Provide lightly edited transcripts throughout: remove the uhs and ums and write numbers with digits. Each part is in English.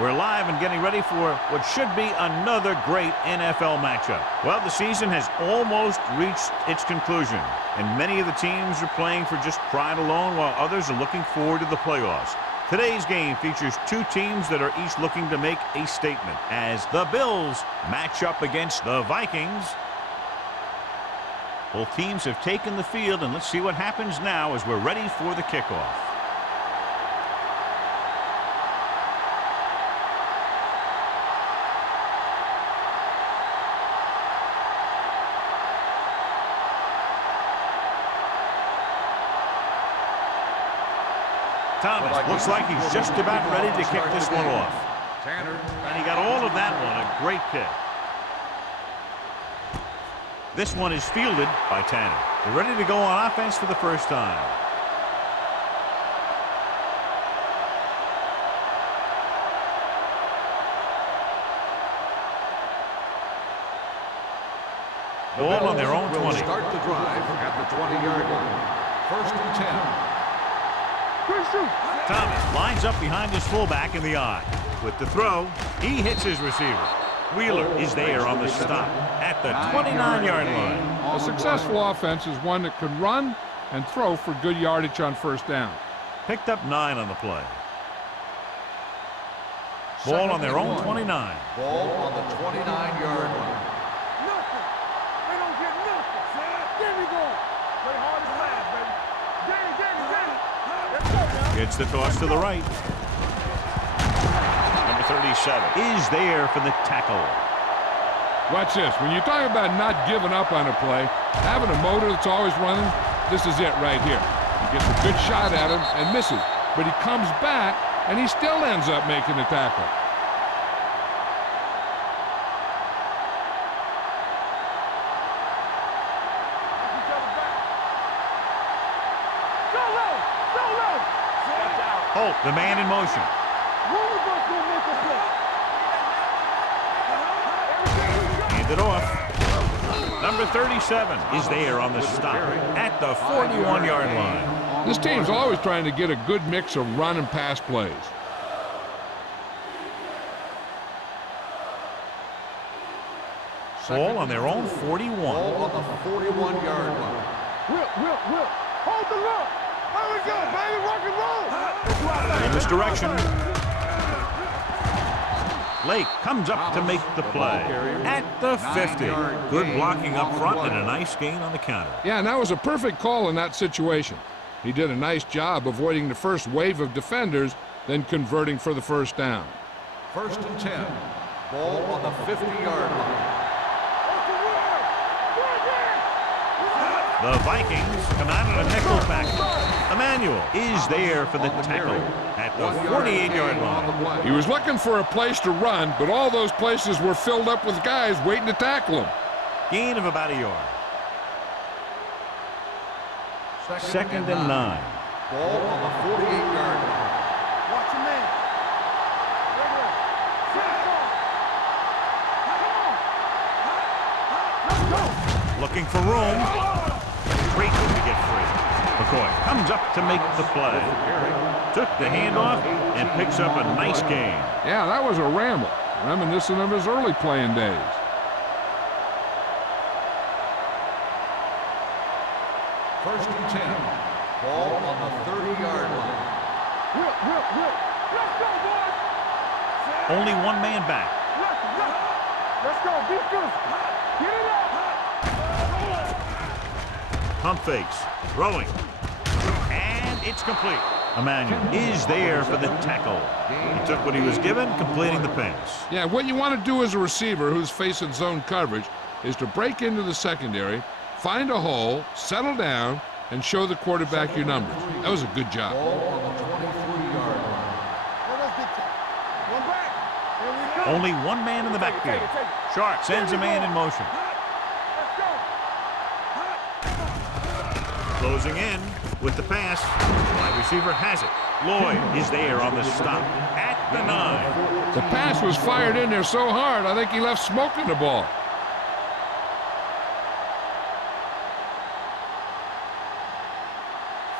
We're live and getting ready for what should be another great NFL matchup. Well, the season has almost reached its conclusion, and many of the teams are playing for just pride alone, while others are looking forward to the playoffs. Today's game features two teams that are each looking to make a statement, as the Bills match up against the Vikings. Both teams have taken the field, and let's see what happens now as we're ready for the kickoff. Thomas looks like he's just about ready to kick this one off. And he got all of that one, a great kick. This one is fielded by Tanner. They're ready to go on offense for the first time. Ball on their own 20. Start the drive at the 20-yard line. First and 10. Thomas lines up behind his fullback in the I. With the throw, he hits his receiver. Wheeler is there on the stop at the 29-yard line. A successful offense is one that can run and throw for good yardage on first down. Picked up 9 on the play. Ball on their own 29. Ball on the 29-yard line. Nothing. They don't get nothing. There we go. Play hard and fast, baby. Get it. Let's go now. Gets the toss to the right. Number 37 is there for the tackle. Watch this. When you talk about not giving up on a play, having a motor that's always running, this is it right here. He gets a good shot at him and misses, but he comes back and he still ends up making the tackle. Holt, the man in motion. Hand it off. Number 37 is there on the stop at the 41-yard line. This team's always trying to get a good mix of run and pass plays. Ball on their own 41. Ball on the 41-yard line. Will. Hold the look. Here we go, baby. Rock and roll. In this direction. Lake comes up to make the play at the 50. Good blocking up front and a nice gain on the counter. Yeah, and that was a perfect call in that situation. He did a nice job avoiding the first wave of defenders, then converting for the first down. First and 10. Ball on the 50-yard line. The Vikings come out in a nickel back. Emmanuel is there for the tackle at the 48-yard line. He was looking for a place to run, but all those places were filled up with guys waiting to tackle him. Gain of about a yard. Second and 9. Ball on the 48-yard line. Watch your man. Looking for room. Great to get free. McCoy comes up to make the play. Took the handoff and picks up a nice gain. Yeah, that was a ramble, reminiscent of his early playing days. First and 10. Ball on the 30-yard line. Will. Let's go, boys. Only one man back. Let's go. Be good. Get it up. Pump fakes. Throwing. And it's complete. Emmanuel is there for the tackle. He took what he was given, completing the pass. Yeah, what you want to do as a receiver who's facing zone coverage is to break into the secondary, find a hole, settle down, and show the quarterback your numbers. That was a good job. Ball on the 23-yard line. One back. Here we go. Only one man in the backfield. Sharp sends a man in motion. Let's go. Closing in with the pass. Wide receiver has it. Lloyd is there on the stop at the 9. The pass was fired in there so hard, I think he left smoke in the ball.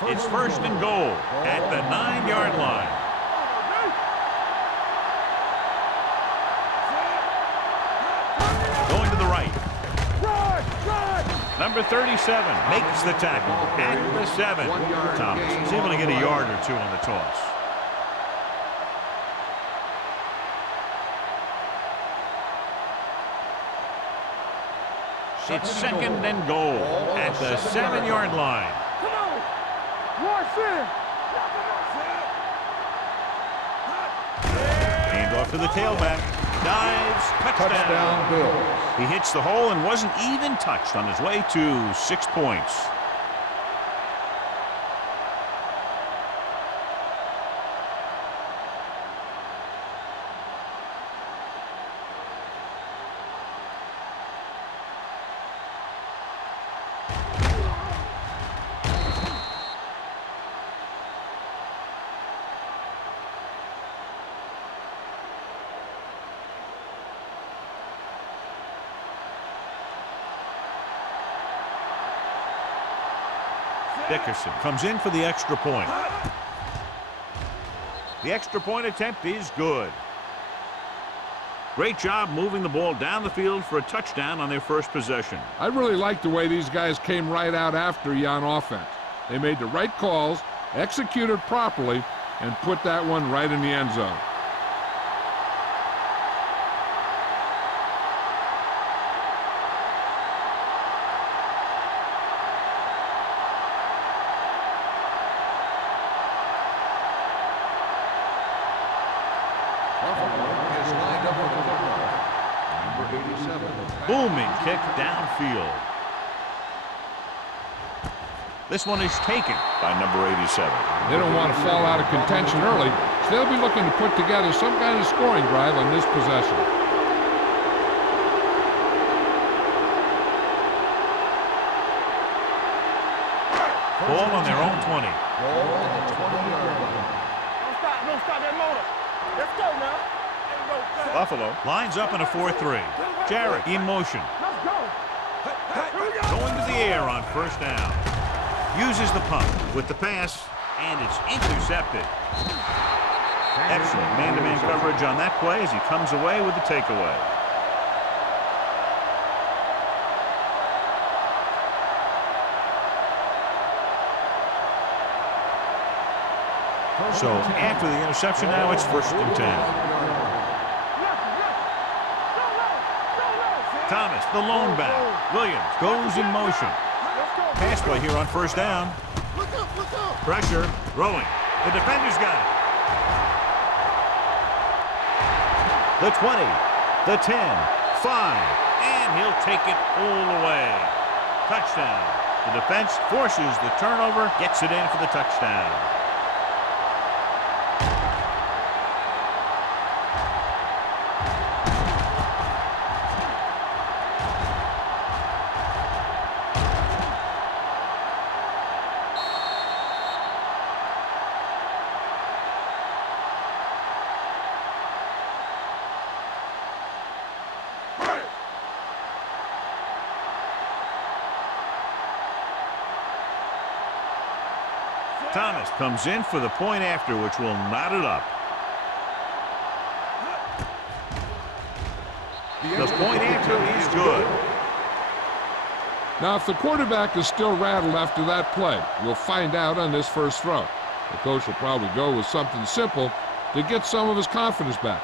It's first and goal at the 9-yard line. Number 37 makes the tackle at the 7. Thomas is able to get a yard or two on the toss. It's second and goal at the 7-yard line. Come on. Watch it. Hand off to the tailback. Dives. Touchdown. Bills. He hits the hole and wasn't even touched on his way to 6 points. Dickerson comes in for the extra point. The extra point attempt is good. Great job moving the ball down the field for a touchdown on their first possession. I really like the way these guys came right out after you on offense. They made the right calls, executed properly, and put that one right in the end zone. Booming kick downfield. This one is taken by number 87. They don't want to fall out of contention early, so they'll be looking to put together some kind of scoring drive on this possession. Ball on their own 20. Ball on the 20-yard line. Don't stop that motor. Let's go now. Buffalo lines up in a 4-3. Jarrett in motion. Let's go. Going to the air on first down. Uses the pump with the pass, and it's intercepted. Excellent man-to-man coverage on that play as he comes away with the takeaway. So after the interception now, it's 1st and 10. Thomas, the lone back. Williams goes in motion. Pass play here on first down. Pressure, throwing. The defender's got it. The 20, the 10, 5, and he'll take it all the way. Touchdown. The defense forces the turnover, gets it in for the touchdown. Thomas comes in for the point after, which will knot it up. The point after is good. Now, if the quarterback is still rattled after that play, you'll find out on this first throw. The coach will probably go with something simple to get some of his confidence back.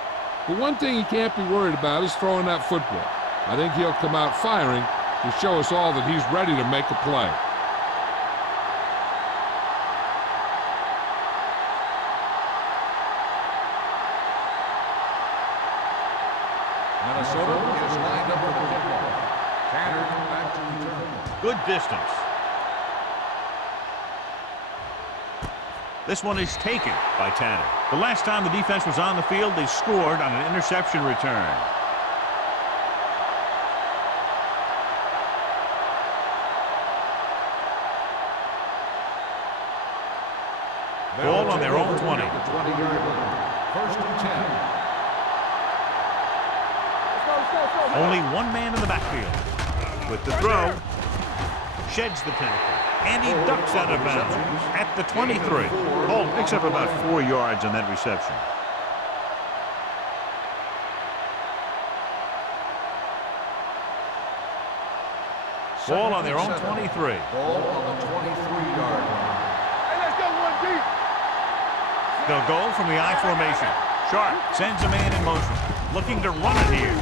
But one thing he can't be worried about is throwing that football. I think he'll come out firing to show us all that he's ready to make a play. Minnesota is lined up for the kickoff. Tanner back to return. Good distance. This one is taken by Tanner. The last time the defense was on the field, they scored on an interception return. Ball on their own 20. The 20-yard line. 1st and 10. Only one man in the backfield. With the throw, sheds the tackle, and he ducks out of bounds at the 23. Holt picks up about 4 yards on that reception. Ball on their own and 7. 23. Ball on the 23-yard line. Hey, let's go one deep. They'll go from the I formation. Sharp sends a man in motion, looking to run it here.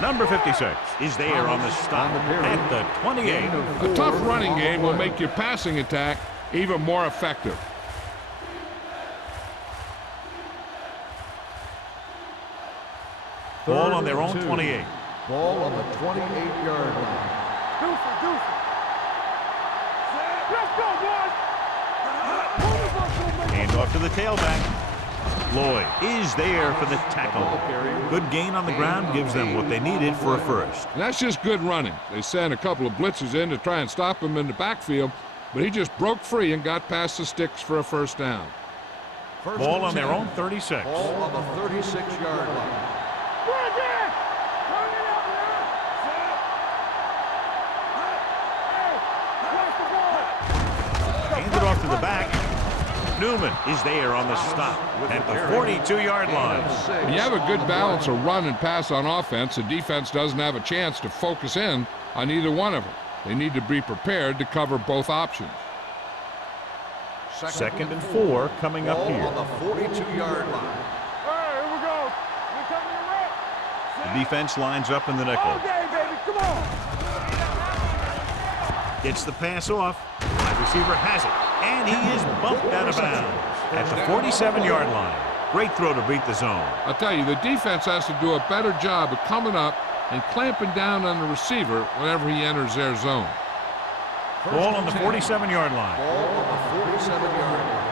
Number 56 is there on the stop at the 28. A tough running game will make your passing attack even more effective. Ball on their own 28. Ball on the 28-yard line. Deuce it. Let's go, boys. Hand off to the tailback. Lloyd is there for the tackle. Good gain on the ground gives them what they needed for a first. And that's just good running. They sent a couple of blitzes in to try and stop him in the backfield, but he just broke free and got past the sticks for a first down. Ball on their own 36. Ball on the 36-yard line. Handed off to the back. Newman is there on the stop at the 42-yard line. When you have a good balance of run and pass on offense, the defense doesn't have a chance to focus in on either one of them. They need to be prepared to cover both options. Second and 4 coming up Ball here. on the 42-yard line. Hey, here we go. We're coming to wreck. The defense lines up in the nickel. All day, baby. Come on. Gets the pass off. Wide receiver has it. And he is bumped out of bounds at the 47-yard line. Great throw to beat the zone. I'll tell you, the defense has to do a better job of coming up and clamping down on the receiver whenever he enters their zone. Ball on the 47-yard line. Ball on the 47-yard line.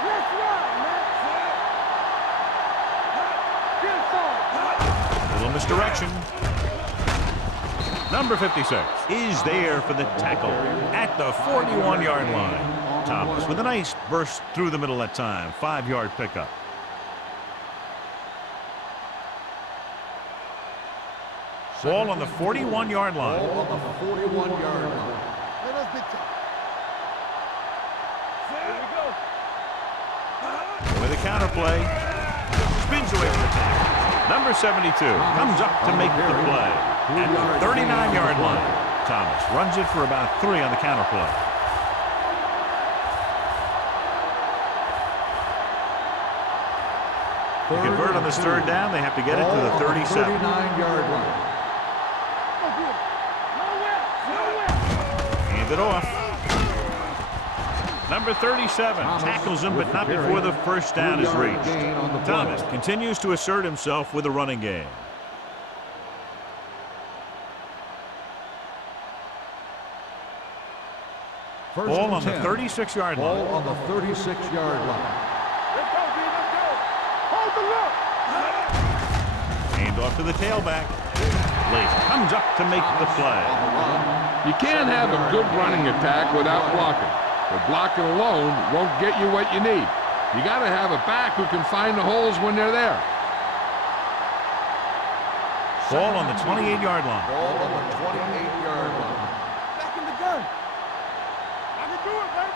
Let's ride, man. Get us on. Little misdirection. Number 56 is there for the tackle at the 41-yard line. Thomas with a nice burst through the middle that time. 5-yard pickup. Ball on the 41-yard line. Ball on the 41-yard line. Let us be tough. Here we go. With a counterplay. Spins away from the tackle. Number 72 comes up to make the play at the 39-yard line. Thomas runs it for about 3 on the counterplay. To convert on this third down, they have to get it to the 37. 39-yard line. Hand it off. Number 37 tackles him, but not before the first down is reached. Thomas continues to assert himself with a running game. Ball on the 36-yard line. Ball on the 36-yard line. Let's go, D. Let's go. Hold the look. Hand off to the tailback. Lake comes up to make the play. You can't have a good running attack without blocking. But blocking alone won't get you what you need. You got to have a back who can find the holes when they're there. Ball on the 28-yard line. Ball on the 28-yard line. Back in the gun. I can do it, man.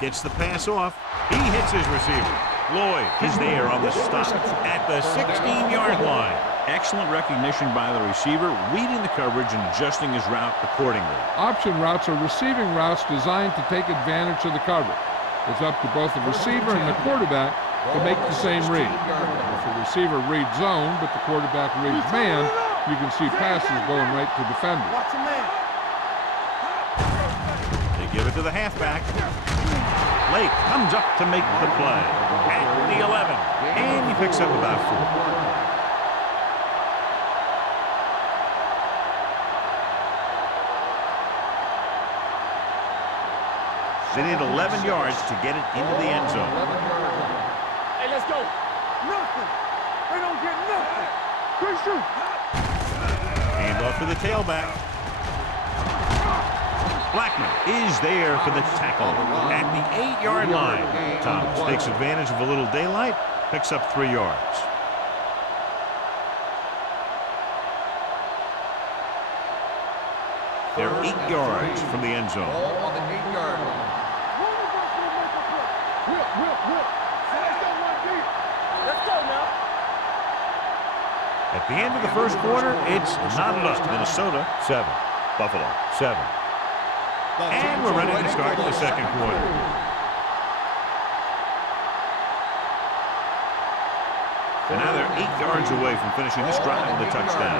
Gets the pass off. He hits his receiver. Lloyd is there on the stop at the 16-yard line. Excellent recognition by the receiver, reading the coverage and adjusting his route accordingly. Option routes are receiving routes designed to take advantage of the coverage. It's up to both the receiver and the quarterback to make the same read. If the receiver reads zone, but the quarterback reads man, you can see passes going right to defenders. Watch a man. They give it to the halfback. Lake comes up to make the play at the 11, and he picks up about 4. They need 11 yards to get it into the end zone. Hey, let's go. Nothing. They don't get nothing. Good shoot. Hand off to the tailback. Blackman is there for the tackle at the 8-yard line. Thomas takes advantage of a little daylight, picks up 3 yards. They're 8 yards from the end zone. Ball on the 8-yard line. One of us will make a play. Whip. Let's go one deep. Let's go now. At the end of the first quarter, it's knotted up. Minnesota 7, Buffalo 7. And we're ready to start the second quarter. And now they're 8 yards away from finishing this drive with a touchdown.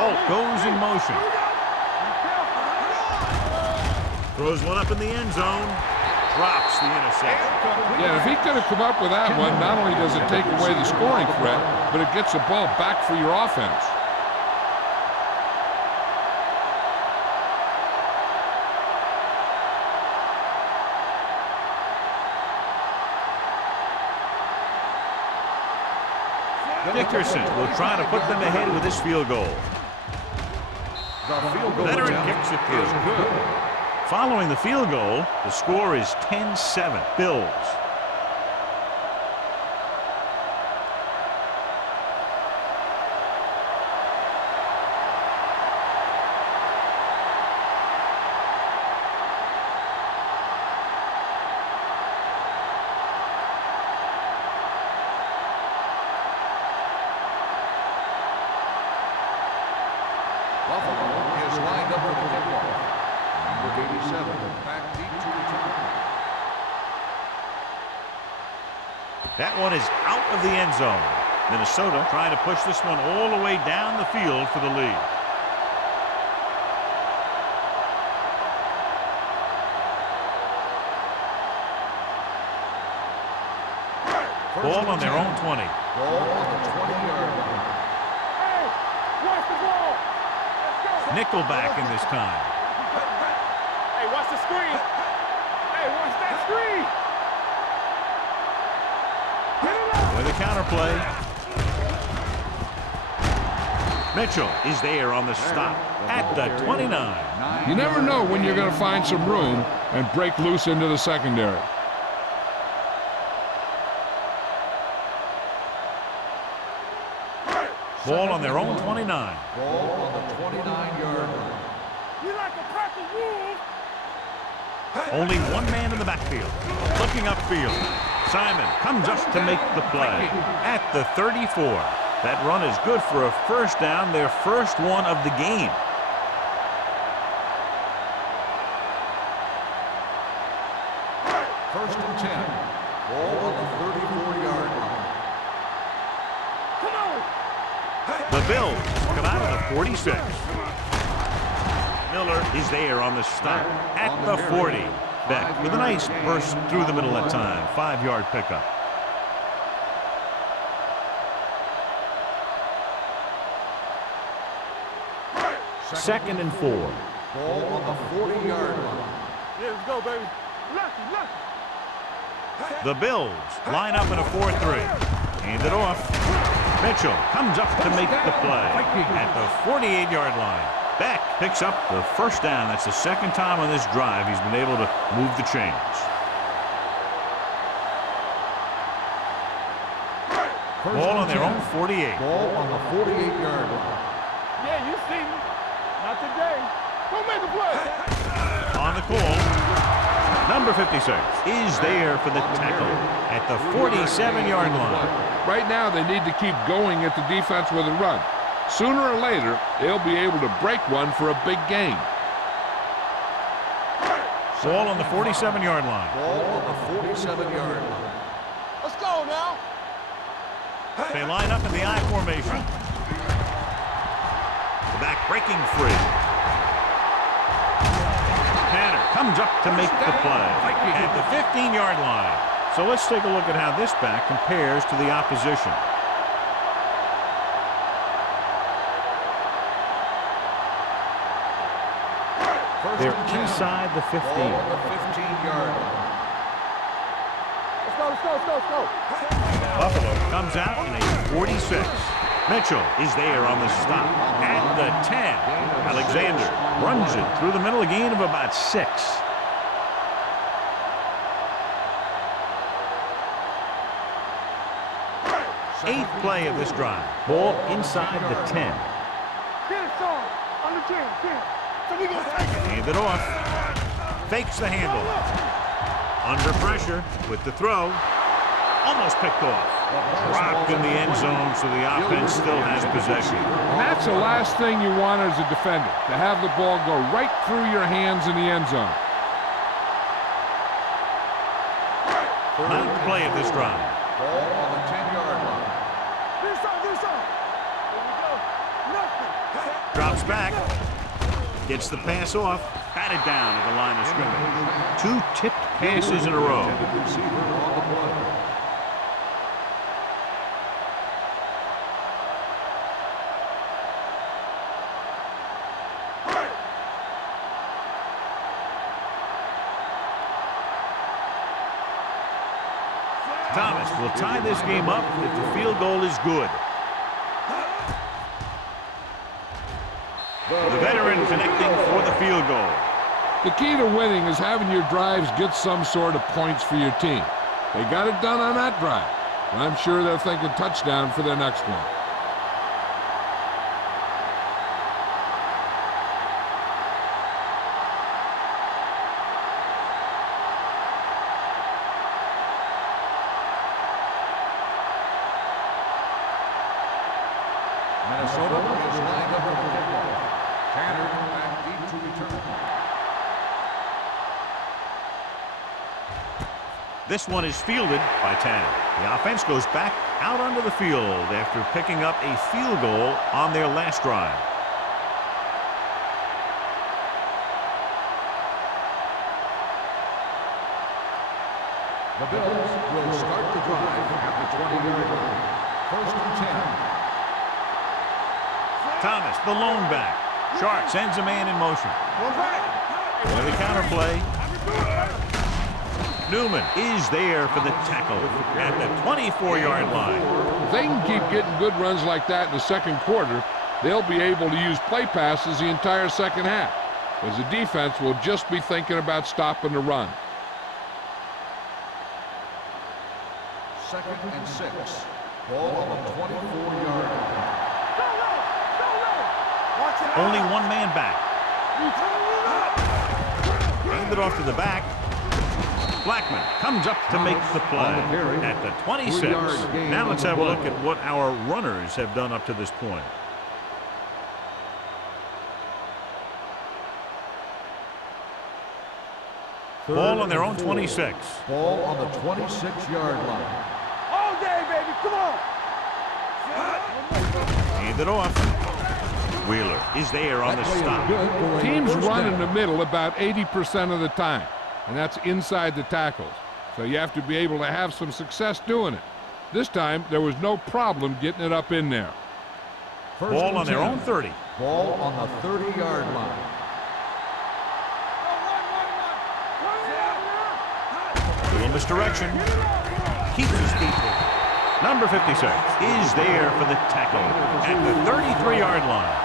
Holt goes in motion. Throws one up in the end zone. Drops the interception. Yeah, if he could have come up with that one, not only does it take away the scoring threat, but it gets the ball back for your offense. Dickerson will try to put them ahead with this field goal. The field goal Veteran attempt kicks it through. is good. Following the field goal, the score is 10-7. Bills. Buffalo is lined up for the kickoff. Number 87, back deep to return. That one is out of the end zone. Minnesota trying to push this one all the way down the field for the lead. Ball on their own 20. Ball on the 20-yard line. Hey, watch the ball. Let's go. Nickelback in this time. Hey, watch the screen. Hey, watch that screen. Get it up. With a counterplay. Mitchell is there on the stop at the 29. You never know when you're going to find some room and break loose into the secondary. Ball on their own 29. Ball on the 29-yard line. You like a pack of wolves. Only one man in the backfield. Looking upfield. Simon comes up to make the play at the 34. That run is good for a first down, their first one of the game. First and 10. Ball on the 34-yard line. Come on. The Bills come out of the 46. Miller is there on the stop at the 40. Beck with a nice burst through the middle that time. 5-yard pickup. Second and 4. Ball on the 40-yard line. Yeah, let's go, baby. Lucky, lucky. The Bills line up in a 4-3. Hand it off. Mitchell comes up to make the play at the 48-yard line. Beck picks up the first down. That's the second time on this drive he's been able to move the chains. Ball on their own 48. Ball on the 48-yard line. Yeah, you see me. Not today. Go make the play. On the call, number 56 is there for the tackle at the 47-yard line. Right now, they need to keep going at the defense with a run. Sooner or later, they'll be able to break one for a big gain. Ball on the 47-yard line. Ball on the 47-yard line. Let's go now. They line up in the I formation. The back breaking free. Tanner comes up to make the play at the 15-yard line. So let's take a look at how this back compares to the opposition. They're inside the 15. Ball on the 15-yard line. Let's go, let's go, let's go, let's go. Buffalo comes out in a 46. Mitchell is there on the stop at the 10. Alexander runs it through the middle, a gain of about 6. Eighth play of this drive. Ball inside the 10. Get it, son. On the 10. So we gonna take it. Hand it off. Fakes the handle. Under pressure with the throw. Almost picked off. Dropped in the end zone, so the offense still has possession. And that's the last thing you want as a defender, to have the ball go right through your hands in the end zone. Ninth play of this drive. Ball on the 10-yard line. Do something. Here we go. Nothing. Drops back. Gets the pass off. Batted down at the line of scrimmage. 2 tipped passes in a row. Intended receiver on the play. Thomas will tie this game up if the field goal is good. The veteran connecting for the field goal. The key to winning is having your drives get some sort of points for your team. They got it done on that drive, and I'm sure they're thinking touchdown for their next one. Minnesota is lined up for the kickoff. Tanner back deep to return. This one is fielded by Tanner. The offense goes back out onto the field after picking up a field goal on their last drive. The Bills will start the drive at the 20-yard line. 1st and 10. Thomas, the lone back. Sharp sends a man in motion. With a counter play. Newman is there for the tackle at the 24-yard line. If they can keep getting good runs like that in the second quarter, they'll be able to use play passes the entire second half, as the defense will just be thinking about stopping the run. 2nd and 6. Ball on the 24-yard line. Only one man back. Hand it off to the back. Blackman comes up to make the play at the 26. Now let's have a look at what our runners have done up to this point. Ball on their own 26. Ball on the 26-yard line. All day, baby. Come on. Hand it off. Wheeler is there on the stop. Teams run in the middle about 80% of the time, and that's inside the tackles. So you have to be able to have some success doing it. This time, there was no problem getting it up in there. Ball on their own 30. Ball on the 30-yard line. Little misdirection. Keeps his feet moving. Number 56 is there for the tackle at the 33-yard line.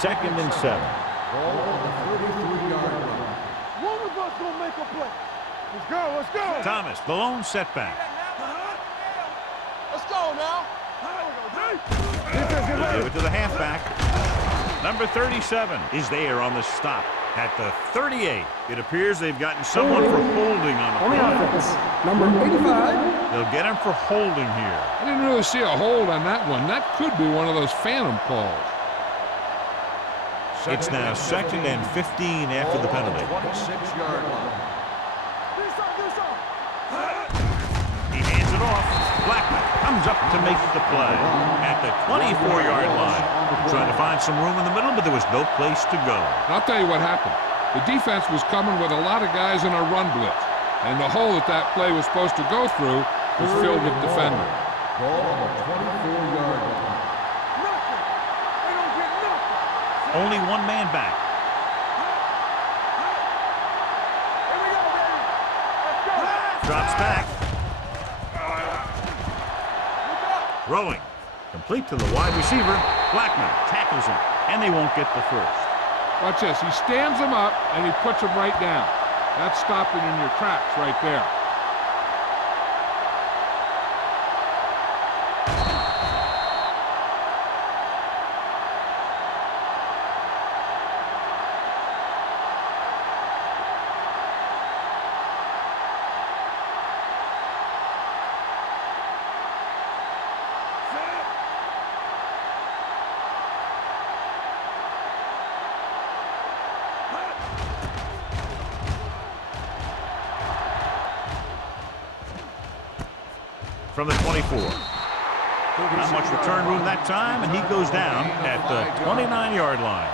Second and 7. Ball on the 33-yard line. One of us gonna make a play. Let's go. Thomas, the lone setback. Let's go now. We'll give it to the halfback. Number 37 is there on the stop at the 38. It appears they've gotten someone for holding on the play. Number 85. They'll get him for holding here. I didn't really see a hold on that one. That could be one of those phantom calls. It's now 2nd and 15 after the penalty. 26-yard line. He hands it off. Blackman comes up to make the play at the 24-yard line. Trying to find some room in the middle, but there was no place to go. I'll tell you what happened. The defense was coming with a lot of guys in a run blitz, and the hole that play was supposed to go through was filled with defenders. Ball on the 24-yard line. Only one man back. Drops back. Throwing. Complete to the wide receiver. Blackman tackles him, and they won't get the first. Watch this. He stands him up, and he puts him right down. That's stopping in your tracks right there. from the 24. Not much return room that time, and he goes down at the 29-yard line.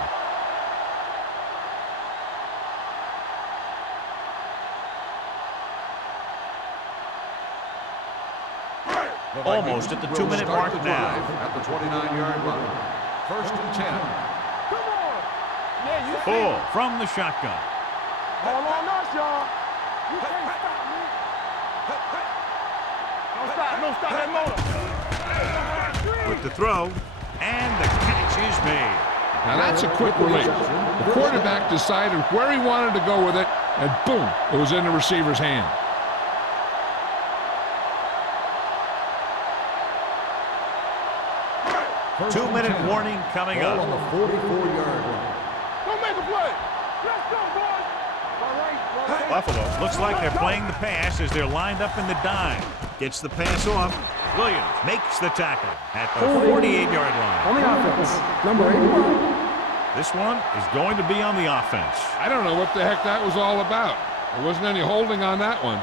Almost at the 2-minute mark now. At the 29-yard line. 1st and 10. Come on. Yeah, you Full from the shotgun. All on us, y'all. You can't stop me. Don't stop that motor. With the throw, and the catch is made. Now that's a quick release. The quarterback decided where he wanted to go with it, and boom, it was in the receiver's hand. Two-minute warning coming Ball up. on the 44-yard line. Don't make a play. Let's go, boys. All right. Buffalo looks like they're playing the pass as they're lined up in the dime. Gets the pass off. Williams makes the tackle at the 48-yard line. On the offense, number 81. This one is going to be on the offense. I don't know what the heck that was all about. There wasn't any holding on that one.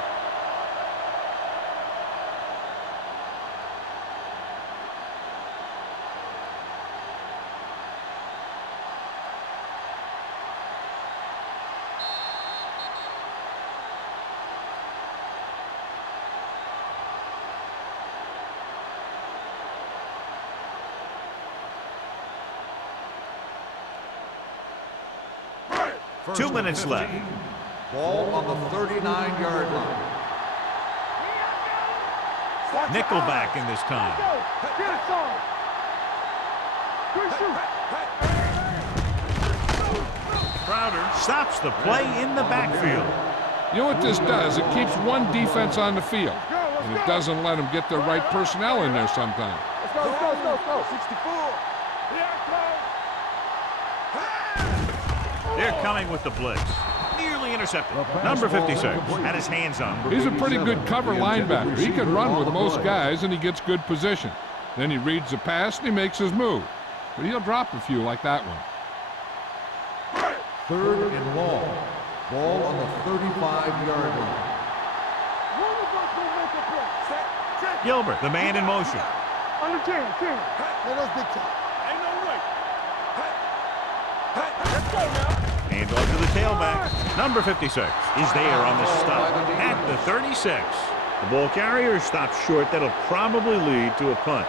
First 2 and minutes 15. left. Ball on the 39-yard line. Nickelback in this time. Get it, son. Good shoot. Crowder stops the play in the backfield. You know what this does? It keeps one defense on the field, and it doesn't let them get the right personnel in there sometimes. Let's go. 64. Here it comes. They're coming with the blitz. Nearly intercepted. Number 56 had his hands on him. He's a pretty good cover linebacker. He can run with most guys, and he gets good position. Then he reads the pass, and he makes his move. But he'll drop a few like that one. 3rd and long. Ball on the 35-yard line. One of us gonna make a play. Check. Gilbert, the man in motion. Under 10. Let us big time. Ain't no way. Let's go now. Hand off to the tailback. Number 56 is there on the stop at the 36. The ball carrier stops short. That'll probably lead to a punt.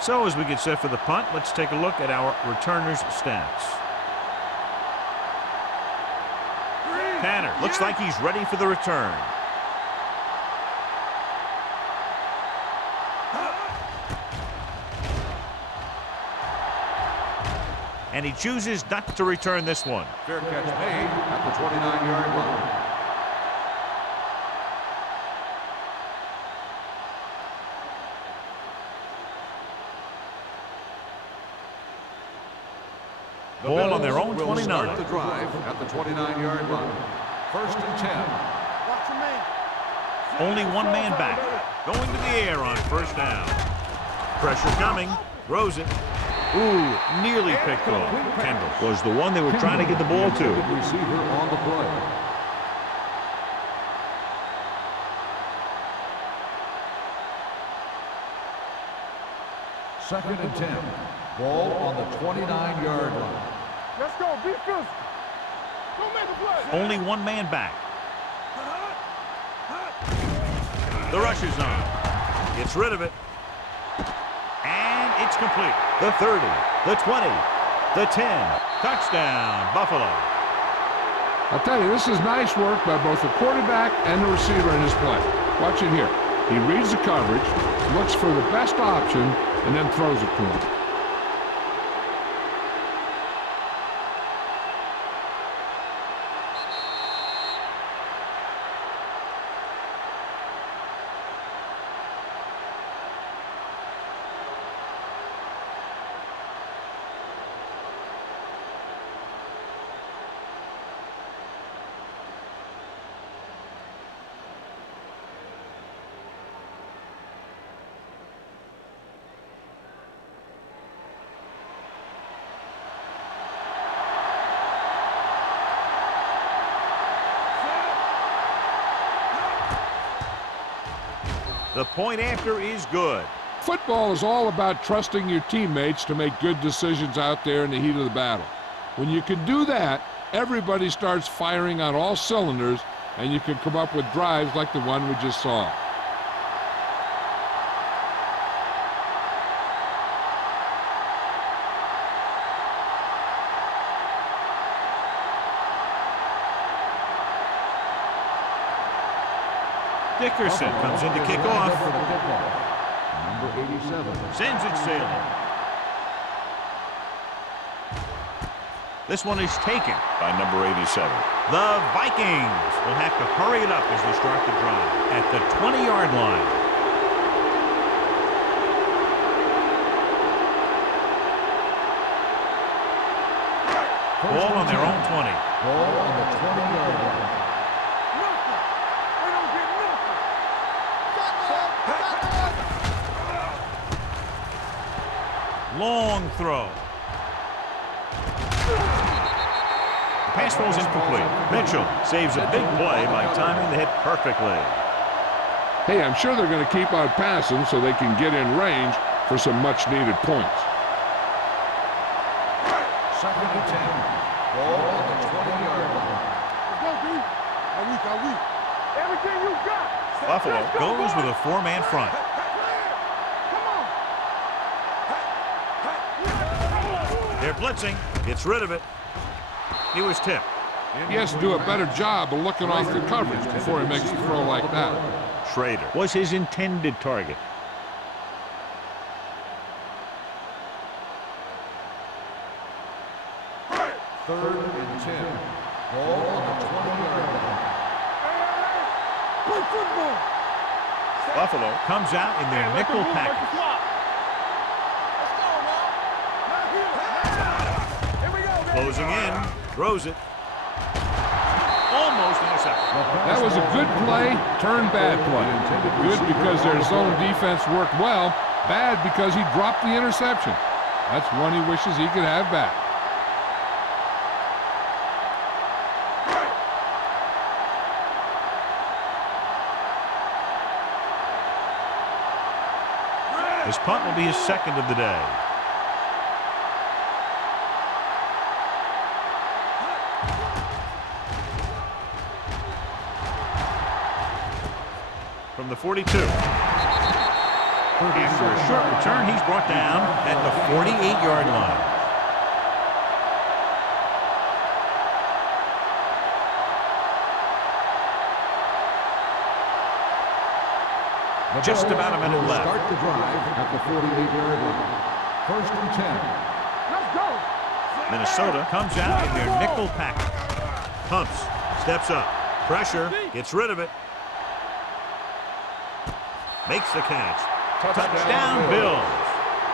So as we get set for the punt, let's take a look at our returners' stats. Tanner looks like he's ready for the return. And he chooses not to return this one. Fair catch made at the 29-yard line. The Ball on Bills their own will 29. start the drive at the 29-yard line. 1st and 10. Watch your man. Only one man back. Going to the air on first down. Pressure coming. Throws it. Ooh, nearly picked off. Kendall was the one they were trying to get the ball to. Receiver on the play. Second and 10. Ball on the 29-yard line. Let's go. Be physical. Don't make a play. Only one man back. The rush is on. Gets rid of it. And it's complete. The 30, the 20, the 10. Touchdown, Buffalo. I'll tell you, this is nice work by both the quarterback and the receiver in his play. Watch it here. He reads the coverage, looks for the best option, and then throws it to him. The point after is good. Football is all about trusting your teammates to make good decisions out there in the heat of the battle. When you can do that, everybody starts firing on all cylinders, and you can come up with drives like the one we just saw. Dickerson comes in to kick off. Number 87. Sends it sailing. This one is taken by number 87. The Vikings will have to hurry it up as they start the drive at the 20-yard line. Ball on their own 20. Ball on the 20-yard line. Nothing. They don't get nothing. Long throw. The pass falls incomplete. Mitchell saves a big play by timing the hit perfectly. Hey, I'm sure they're going to keep on passing so they can get in range for some much-needed points. 2nd and 10. Ball on the 20-yard line. Let's go, D. Are we? Everything you got. Buffalo Let's go, goes boys. with a 4-man front. Come on. They're blitzing. Gets rid of it. He was tipped. He has to do a better job of looking off the coverage before he makes a throw like that. Schrader was his intended target. Third and 10. Ball on the 20-yard line. Play football. Buffalo comes out in their nickel package. Here we go, baby. Closing in. Throws it. Almost intercepted. That was a good play, turned bad play. Good because their zone defense worked well. Bad because he dropped the interception. That's one he wishes he could have back. His punt will be his second of the day. From the 42. After a short return, he's brought down at the 48-yard line. Just about a minute left. Start the drive at the 48-yard line. 1st and 10. Let's go. Minnesota comes out in their nickel package. Pumps, steps up, pressure, gets rid of it. Makes the catch. Touchdown Bills.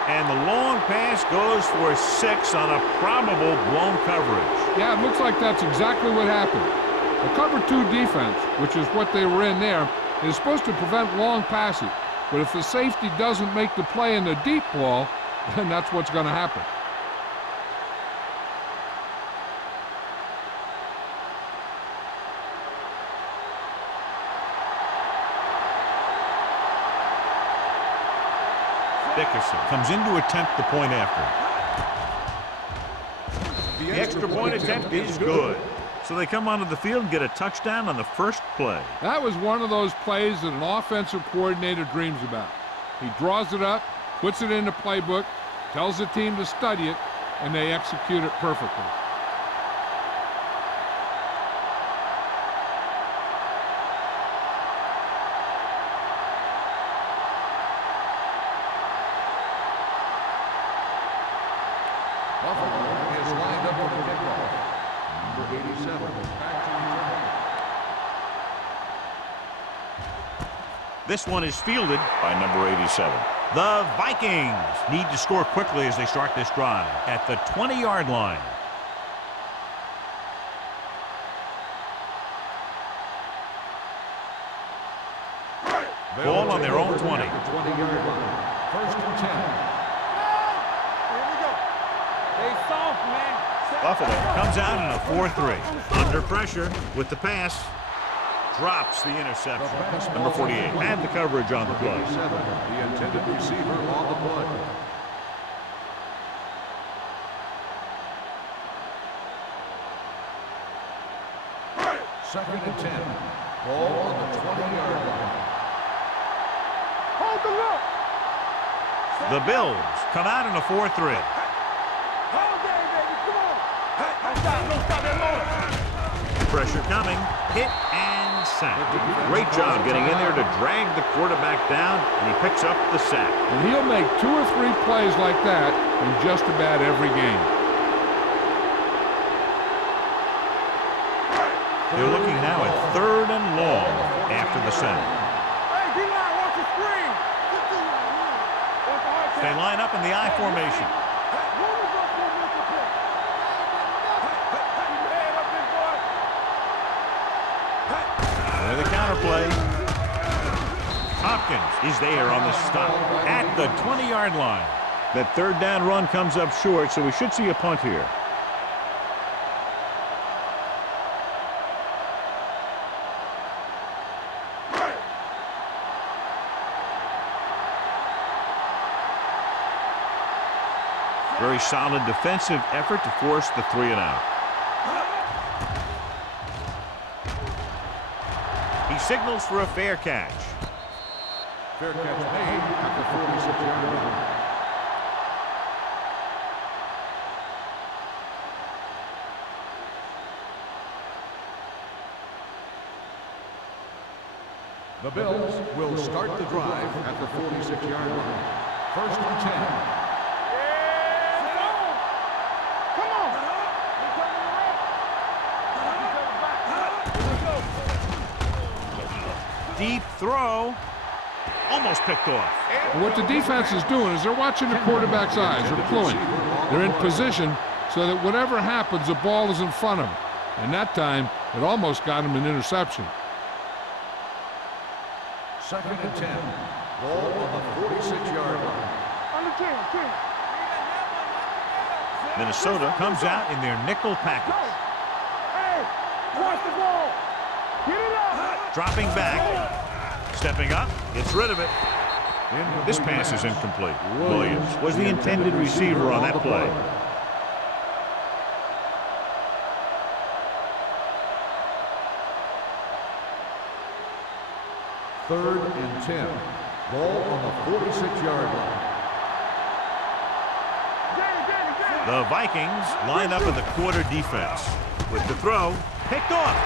And the long pass goes for 6 on a probable blown coverage. Yeah, it looks like that's exactly what happened. The cover 2 defense, which is what they were in there, is supposed to prevent long passes. But if the safety doesn't make the play in the deep ball, then that's what's going to happen. Dickerson comes in to attempt the point after. The extra point attempt is good. So they come onto the field and get a touchdown on the first play. That was one of those plays that an offensive coordinator dreams about. He draws it up, puts it in the playbook, tells the team to study it, and they execute it perfectly. Buffalo is lined up for the kickoff. Number 87. Back to return. This one is fielded by number 87. The Vikings need to score quickly as they start this drive at the 20-yard line. Ball on their own 20. 20-yard line. 1st and 10. Here we go. They soft, man. Buffalo comes out in a 4-3. Under pressure with the pass. drops the interception. Number 48 had the coverage on the play. 87, the intended receiver on the play. Second and 10. Ball on the 20-yard line. Hold the look. The Bills come out in a 4-3. Hold there, baby. Come on. Don't stop that motor. Pressure coming. Hit and sack. Great job getting in there to drag the quarterback down, and he picks up the sack. And he'll make 2 or 3 plays like that in just about every game. They're looking now at 3rd and long after the sack. Hey, D-line, watch your screen. They line up in the I formation. With the counterplay. Hopkins is there on the stop at the 20-yard line. That 3rd down run comes up short, so we should see a punt here. Very solid defensive effort to force the 3 and out. He signals for a fair catch. Fair catch made at the 46-yard line. The Bills will start the drive at the 46-yard line. 1st and 10. Deep throw. Almost picked off. What the defense is doing is they're watching the quarterback's eyes. They're pulling. They're in position so that whatever happens, the ball is in front of them. And that time, it almost got him an interception. 2nd and 10. Ball on the 46-yard line. On the 10. Minnesota comes out in their nickel package. Hey, watch the ball. Get it up. Dropping back. Stepping up. Gets rid of it. This pass is incomplete. Williams was the intended receiver on that play. Third and 10. Ball on the 46-yard line. The Vikings line up in the quarter defense. With the throw, picked off.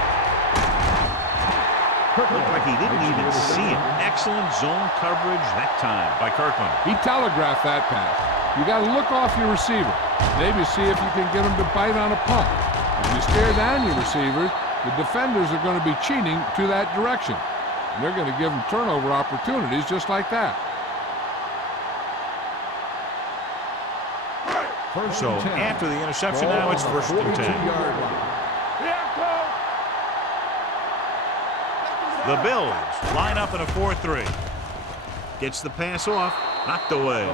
Looked like he didn't even see it. Excellent zone coverage that time by Kirkland. He telegraphed that pass. You got to look off your receiver. Maybe see if you can get him to bite on a pump. If you stare down your receivers, the defenders are going to be cheating to that direction. And they're going to give them turnover opportunities just like that. So after the interception, now it's 1st and 10. The Bills line up in a 4-3. Gets the pass off, knocked away.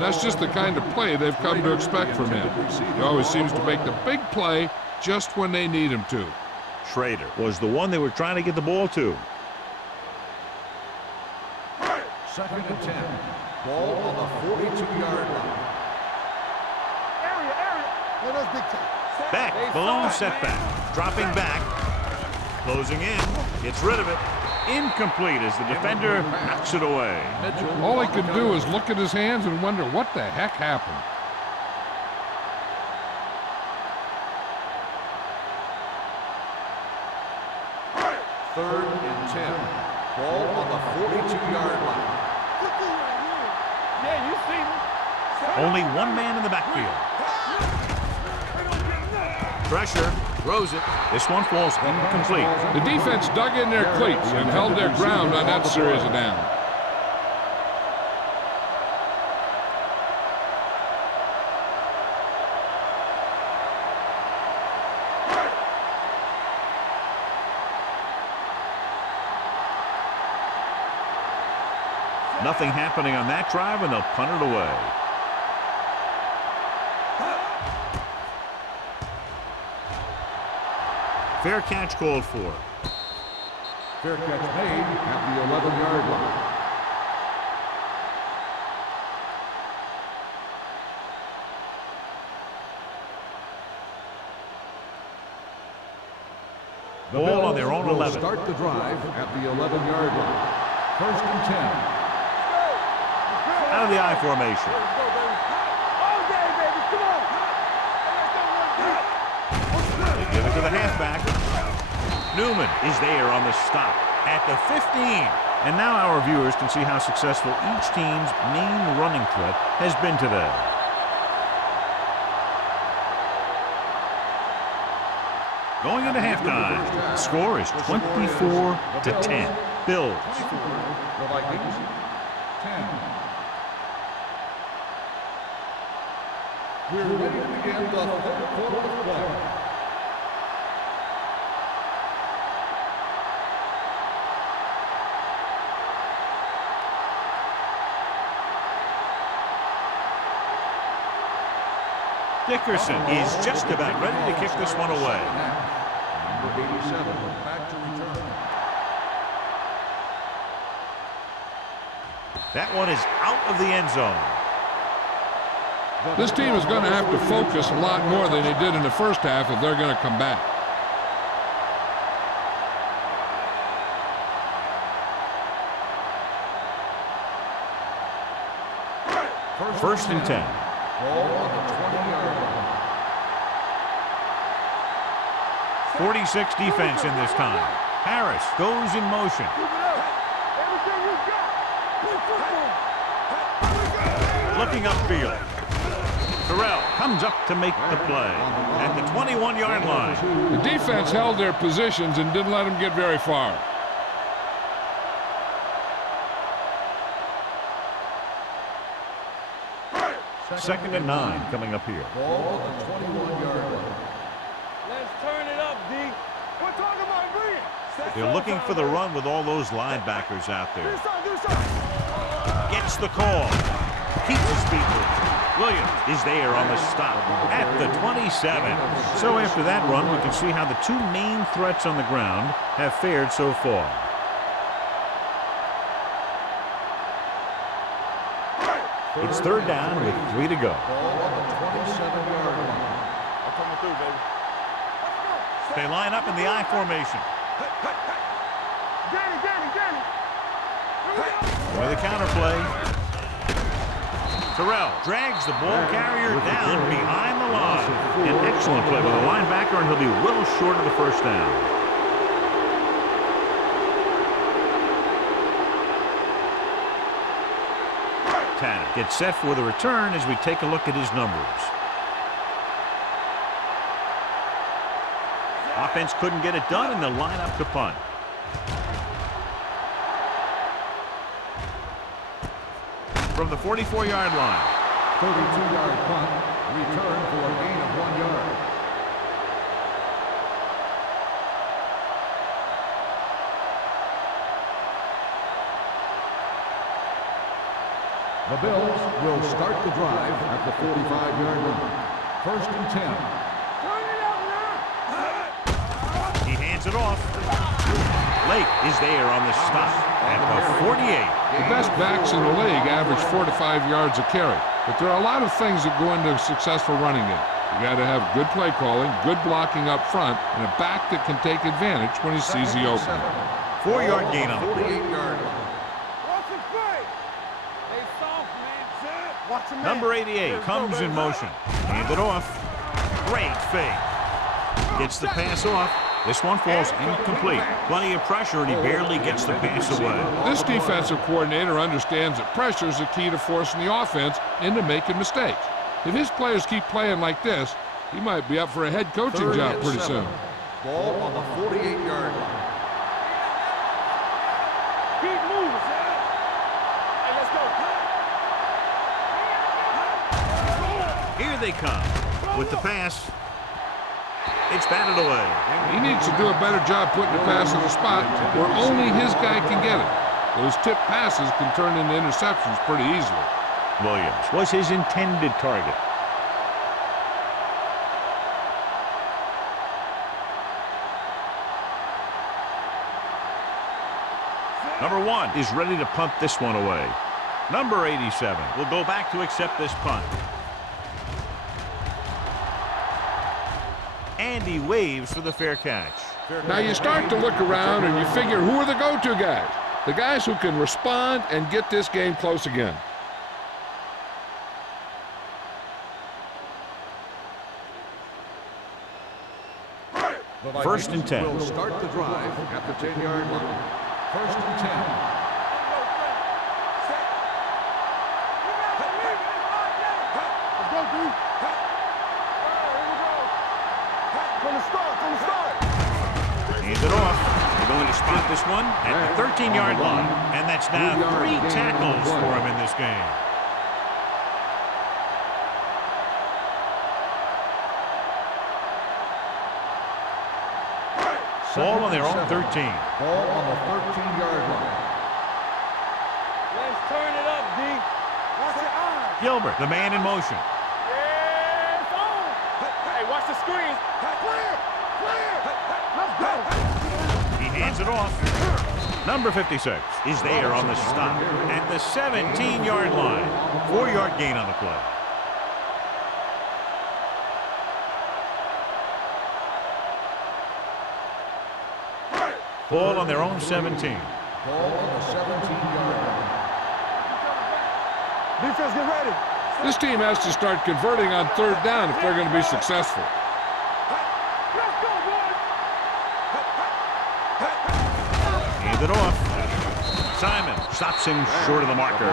That's just the kind of play they've come to expect from him. He always seems to make the big play just when they need him to. Schrader was the one they were trying to get the ball to. 2nd and 10. Ball on the 42-yard line. Back, balloon setback. Dropping back. Closing in. Gets rid of it. Incomplete as the defender knocks it away. All he could do is look at his hands and wonder what the heck happened. Third and 10. Ball on the 42-yard line. Yeah, you see me. Only one man in the backfield. Pressure, throws it. This one falls incomplete. The defense dug in their cleats and held their ground on that series of downs. Nothing happening on that drive, and they'll punt it away. Fair catch called for. Fair catch made at the 11-yard line. The Ball on their own will 11. Start the drive at the 11-yard line. 1st and 10. Out of the I formation. Let's go, baby. All day, baby. Come on. They give it to the halfback. Newman is there on the stop at the 15. And now our viewers can see how successful each team's main running threat has been today. Going into halftime, the score is 24-10. Bills. The Vikings, 10. We're ready to begin the 3rd quarter of play. Dickerson is just about ready to kick this one away. Number 87, back to return. That one is out of the end zone. This team is going to have to focus a lot more than they did in the first half if they're going to come back. First and 10. Ball on the 20-yard line. 46 defense in this time. Harris goes in motion. Everything you got. Play football. Looking upfield. Terrell comes up to make the play at the 21-yard line. The defense held their positions and didn't let them get very far. Second and 9 coming up here. Ball on the 21-yard line. Let's turn it up, D. We're talking about green. They're looking for the run with all those linebackers out there. Do something. Gets the call. Keeps his feet moving. Williams is there on the stop at the 27. So after that run, we can see how the two main threats on the ground have fared so far. It's third down with 3 to go. Ball on the 27-yard line. I'm coming through, baby. They line up in the I formation. Danny. With a counterplay. Terrell drags the ball carrier down behind the line. An excellent play by the linebacker, and he'll be well short of the first down. Tanner gets set for the return as we take a look at his numbers. Offense couldn't get it done, and they'll line up to punt. From the 44-yard line. 32-yard punt. Return for a gain of 1 yard. The Bills will start the drive at the 45-yard line. 1st and 10. Turn it up now. He hands it off. Lake is there on the stop at the 48. The best backs in the league average 4 to 5 yards a carry. But there are a lot of things that go into a successful running game. You got to have good play calling, good blocking up front, and a back that can take advantage when he sees the opening. 4-yard gain on the play. 48-yard line. Watch him play. They soft, man. Watch him, man. Number 88 comes in motion. Hand it off. Great fake. Gets the pass off. This one falls incomplete. Plenty of pressure, and he barely gets the pass away. This defensive coordinator understands that pressure is the key to forcing the offense into making mistakes. If his players keep playing like this, he might be up for a head coaching job pretty soon. Ball on the 48-yard line. Keep moving, son. Hey, let's go. Here they come with the pass. It's batted away. He needs to do a better job putting the pass in a spot where only his guy can get it. Those tip passes can turn into interceptions pretty easily. Williams was his intended target. Number 1 is ready to punt this one away. Number 87 will go back to accept this punt. And he waves for the fair catch. Now you start to look around and you figure, who are the go-to guys? The guys who can respond and get this game close again. First and 10. Will start the drive at the 10-yard line. First and 10. Let's go, dude. From the start. Hands it off. They're going to spot this one at the 13-yard line. And that's now 3 tackles for him in this game. Ball on their own 13. Ball on the 13-yard line. Let's turn it up, D. Watch your eyes. Gilbert, the man in motion. Yeah, it's on. Hey, watch the screen. Clear. Let's go. He hands it off. Number 56 is there on the stop at the 17-yard line. 4-yard gain on the play. Ball on their own 17. Ball on the 17-yard line. Defense, get ready. This team has to start converting on 3rd down if they're going to be successful. Let's go, boys. Hand it off. Simon stops him short of the marker.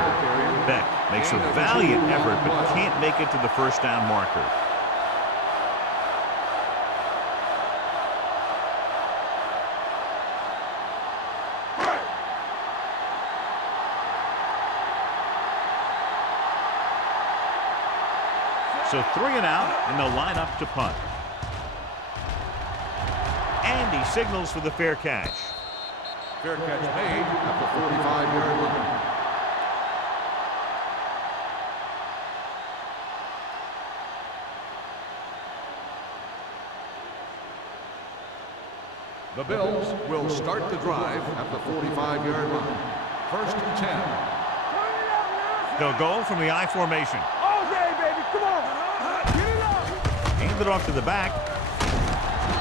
Beck makes a valiant effort but can't make it to the first down marker. So 3 and out, and they'll line up to punt. And he signals for the fair catch. Fair catch made at the 45-yard line. The Bills will start the drive at the 45-yard line. First and 10. They'll go from the I formation. All day, baby. Come on. Get it up. Hand it off to the back.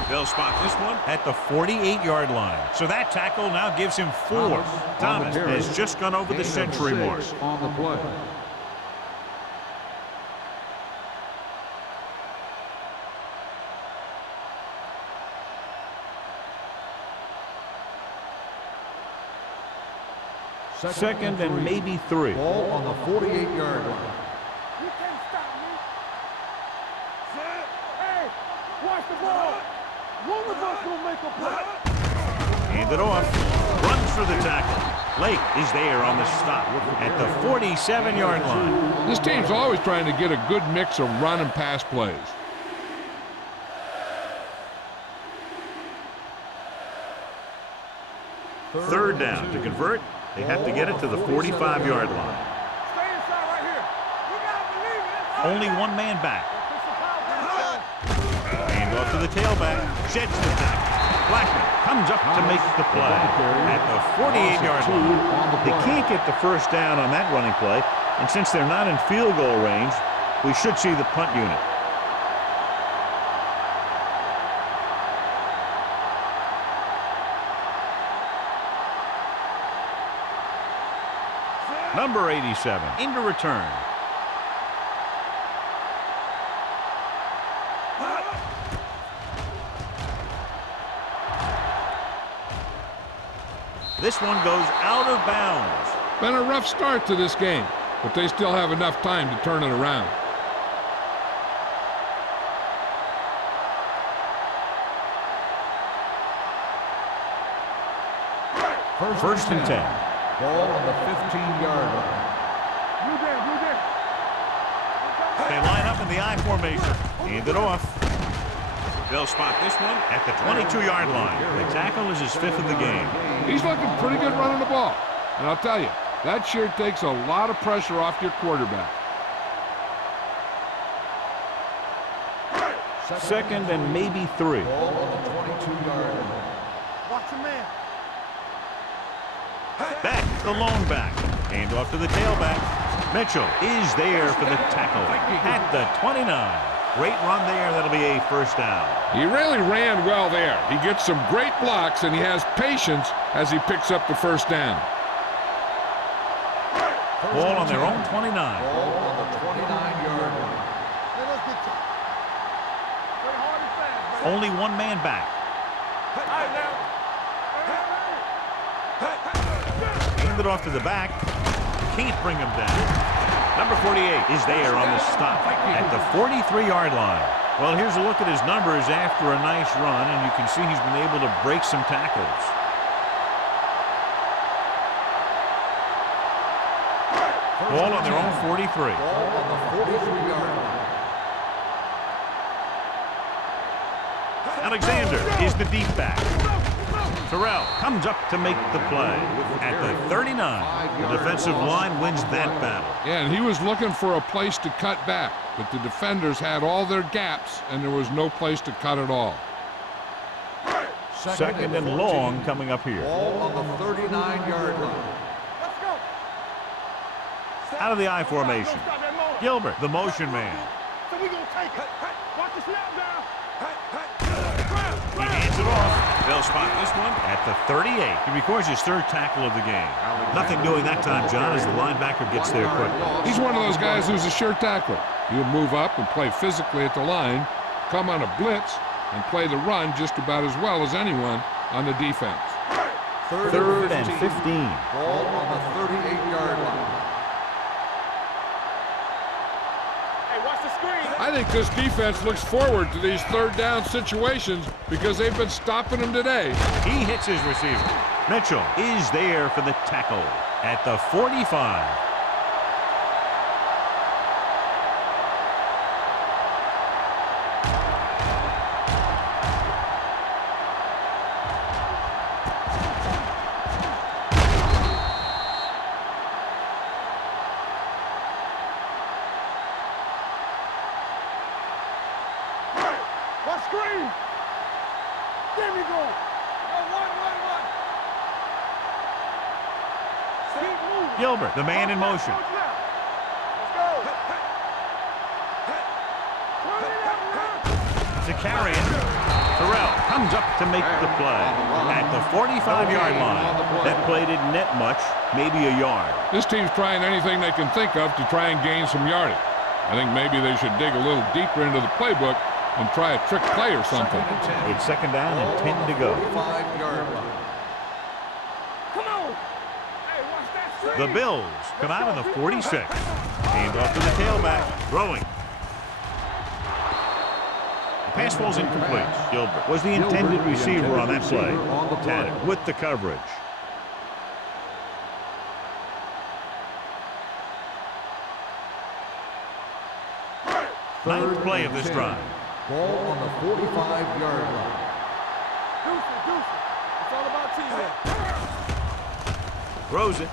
They'll spot this one at the 48-yard line. So that tackle now gives him 4. Thomas has just gone over the century mark. On the play. Second and maybe 3. Ball on the 48-yard line. You can't stop me. Hey, watch the ball. One of us will make a play. Hand it off. Runs for the tackle. Lake is there on the stop at the 47-yard line. This team's always trying to get a good mix of run and pass plays. Third down to convert. They have to get it to the 45-yard line. Stay inside right here. You gotta believe it. Only one man back. Hand off to the tailback. Sheds the tackle. Blackman comes up to make the play at the 48-yard line. They can't get the first down on that running play, and since they're not in field goal range, we should see the punt unit. Number 87 into return. This one goes out of bounds. Been a rough start to this game, but they still have enough time to turn it around. First and 10. Ball on the 15-yard line. Blue there. They line up in the I formation. Hand it off. They'll spot this one at the 22-yard line. The tackle is his 5th of the game. He's looking pretty good running the ball. And I'll tell you, that sure takes a lot of pressure off your quarterback. Second and maybe 3. Ball on the 22-yard line. Watch your man. Hey, Beck, the lone back. Hand off to the tailback. Mitchell is there for the tackle at the 29. Great run there. That'll be a first down. He really ran well there. He gets some great blocks, and he has patience as he picks up the first down. Ball on their own 29. Ball on the 29-yard line. Only one man back. Hand it off to the back. Can't bring him down. Number 48 is there on the stop at the 43-yard line. Well, here's a look at his numbers after a nice run, and you can see he's been able to break some tackles. Ball on their own 43. Ball on the 43-yard line. Alexander is the deep back. Terrell comes up to make the play at the 39. The defensive line wins that battle. Yeah, and he was looking for a place to cut back, but the defenders had all their gaps, and there was no place to cut at all. Second and long coming up here. Ball on the 39-yard line. Out of the I formation. Gilbert, the motion man. So we gonna take it. Watch the snap down. He hands it off. They'll spot this one at the 38. He records his third tackle of the game. Nothing doing that time, John, as the linebacker gets there quickly. He's one of those guys who's a sure tackler. He'll move up and play physically at the line, come on a blitz, and play the run just about as well as anyone on the defense. Third and 15. Ball on the 38-yard line. I think this defense looks forward to these third down situations because they've been stopping them today. He hits his receiver. Mitchell is there for the tackle at the 45. Screen! There we go! Gilbert, the man in motion. To carry it. Terrell comes up to make the play at the 45-yard line. That play didn't net much, maybe a yard. This team's trying anything they can think of to try and gain some yardage. I think maybe they should dig a little deeper into the playbook and try a trick play or something. It's second down and 10 to go. 45-yard line. Come on! Hey, watch that. The Bills come out of the 46. Hand off to the tailback. Throwing. The pass falls incomplete. Gilbert was the intended receiver on that play. Tannen with the coverage. Ninth play of this drive. Ball on the 45-yard line. It's all about teamwork. Throws it.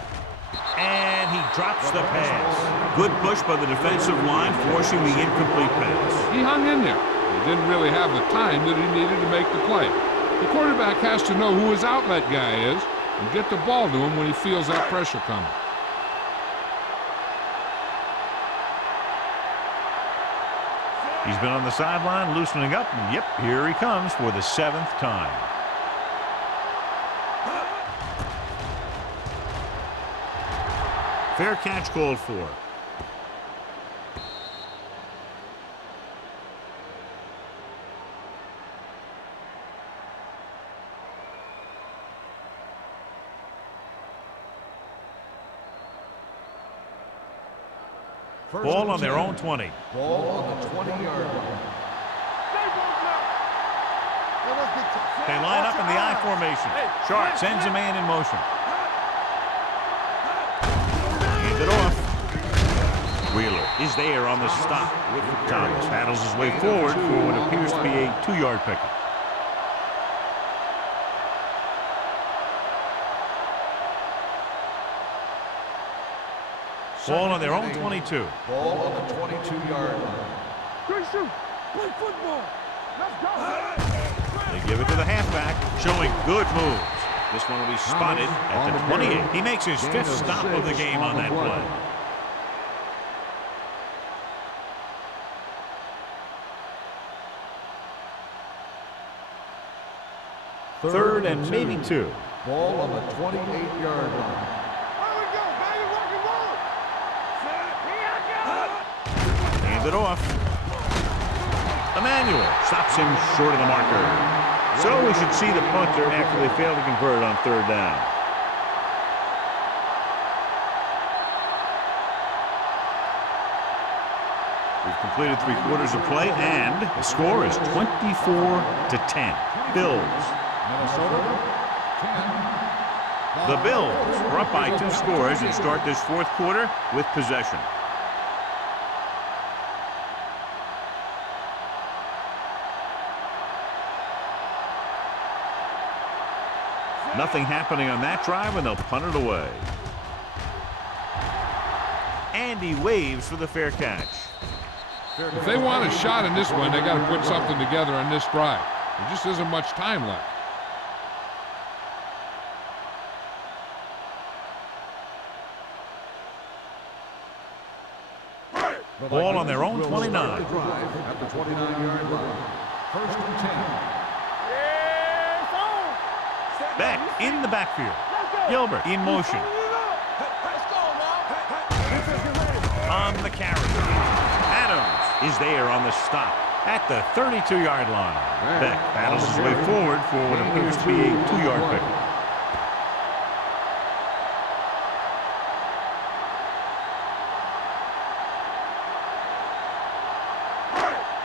And he drops the pass. Good push by the defensive line, forcing the incomplete pass. He hung in there. He didn't really have the time that he needed to make the play. The quarterback has to know who his outlet guy is and get the ball to him when he feels that pressure coming. He's been on the sideline loosening up, and yep, here he comes for the 7th time. Fair catch called for. Ball on their own 20. Ball on the 20-yard line. They line up in the I formation. Sharp sends a man in motion. Hand it off. Wheeler is there on the stop. Thomas paddles his way forward for what appears to be a 2-yard pickup. Ball on their own 22. Ball on the 22-yard line. Good shoot. Play football. Let's go. They give it to the halfback, showing good moves. This one will be spotted at the 28. He makes his fifth stop of the game on that play. Third and maybe 2. Ball on the 28-yard line. Here we go, baby. Rock and roll. Hand it off. Emmanuel stops him short of the marker. So we should see the punter after they fail to convert on third down. We've completed 3/4 of play, and the score is 24-10. Bills. Minnesota, 10. The Bills are up by 2 scores and start this 4th quarter with possession. Nothing happening on that drive, and they'll punt it away. And he waves for the fair catch. If they want a shot in this one, they got to put something together on this drive. There just isn't much time left. Ball on their own 29. At the 29-yard line. First and 10. Beck in the backfield. Gilbert in motion. On the carry. Adams is there on the stop at the 32-yard line. Beck battles his way forward for what appears to be a 2-yard pickup.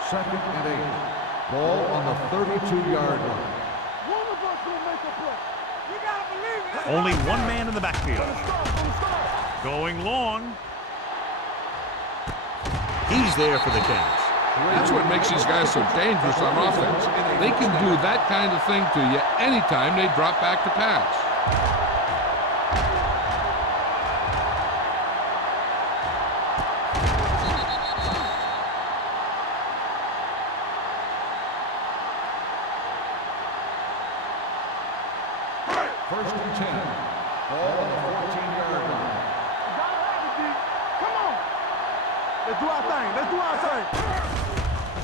Second and 8. Ball on the 32-yard line. One of us will make a play. You gotta believe it. Only one man in the backfield. Going long. He's there for the catch. That's what makes these guys so dangerous on offense. They can do that kind of thing to you anytime they drop back to pass. First and 10. Ball on the 14-yard line. Come on. Let's do our thing. Let's do our thing.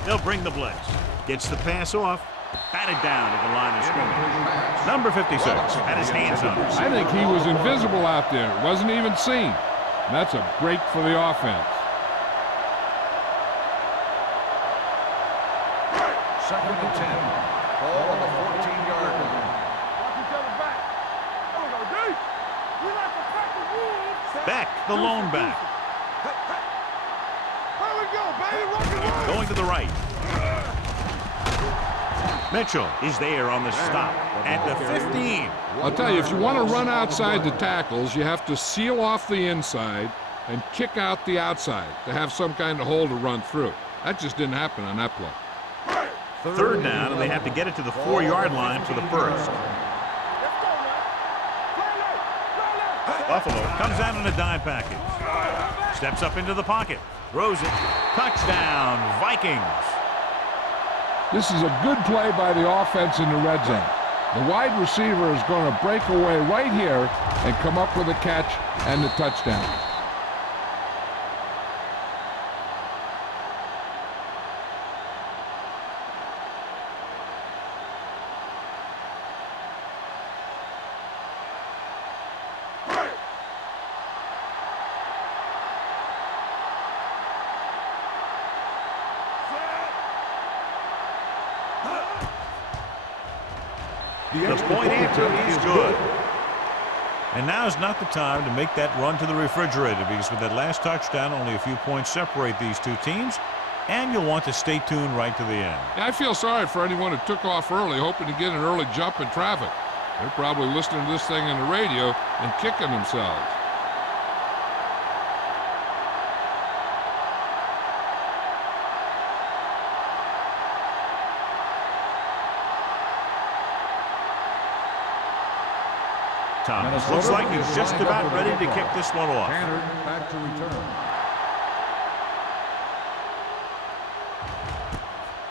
They'll bring the blitz. Gets the pass off. Batted down at the line of scrimmage. Number 56 had his hands on it. I think he was invisible out there. Wasn't even seen. And that's a break for the offense. Second and 10. Ball on the 14-yard line. Watch each other back. There we go, D. We like to cut the rules. Beck, the lone back. Here we go, baby. Rock and roll. Going to the right. Mitchell is there on the stop at the 15. I'll tell you, if you want to run outside the tackles, you have to seal off the inside and kick out the outside to have some kind of hole to run through. That just didn't happen on that play. Third down, and they have to get it to the 4-yard line for the first. Buffalo comes out in a dime package. Steps up into the pocket. Throws it. Touchdown, Vikings. This is a good play by the offense in the red zone. The wide receiver is going to break away right here and come up with a catch and the touchdown. The point answer is good. And now is not the time to make that run to the refrigerator, because with that last touchdown, only a few points separate these two teams, and you'll want to stay tuned right to the end. I feel sorry for anyone who took off early, hoping to get an early jump in traffic. They're probably listening to this thing on the radio and kicking themselves. Thomas looks like he's just about ready to kick this one off. Tanner back to return.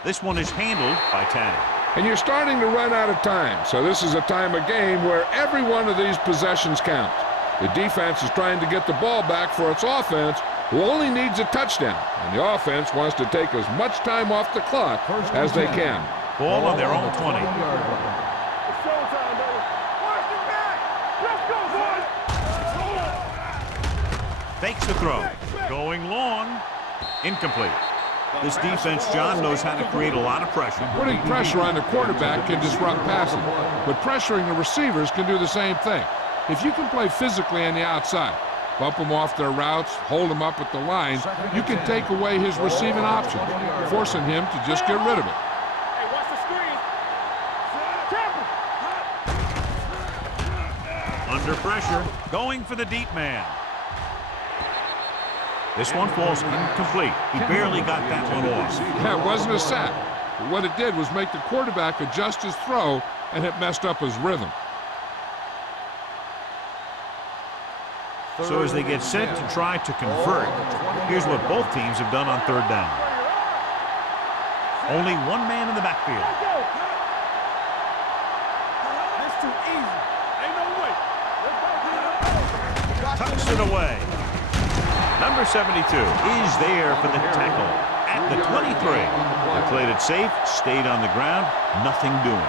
This one is handled by Tanner. And you're starting to run out of time, so this is a time of game where every one of these possessions counts. The defense is trying to get the ball back for its offense, who only needs a touchdown, and the offense wants to take as much time off the clock as they can. Ball on their own 20. It's showtime, baby. Watch the back. Let's go, boys. Fakes the throw. Going long. Incomplete. This defense, John, knows how to create a lot of pressure. Putting pressure on the quarterback can disrupt passing, but pressuring the receivers can do the same thing. If you can play physically on the outside, bump them off their routes, hold them up at the line, you can take away his receiving options, forcing him to just get rid of it. Hey, watch the screen. Tackle. Under pressure. Going for the deep man. This one falls incomplete. He barely got that one off. Yeah, it wasn't a sack. But what it did was make the quarterback adjust his throw, and it messed up his rhythm. So as they get set to try to convert, here's what both teams have done on third down. Only one man in the backfield. That's too easy. Ain't no way. Let's go. Tucks it away. Number 72 is there for the tackle at the 23. They played it safe, stayed on the ground, nothing doing.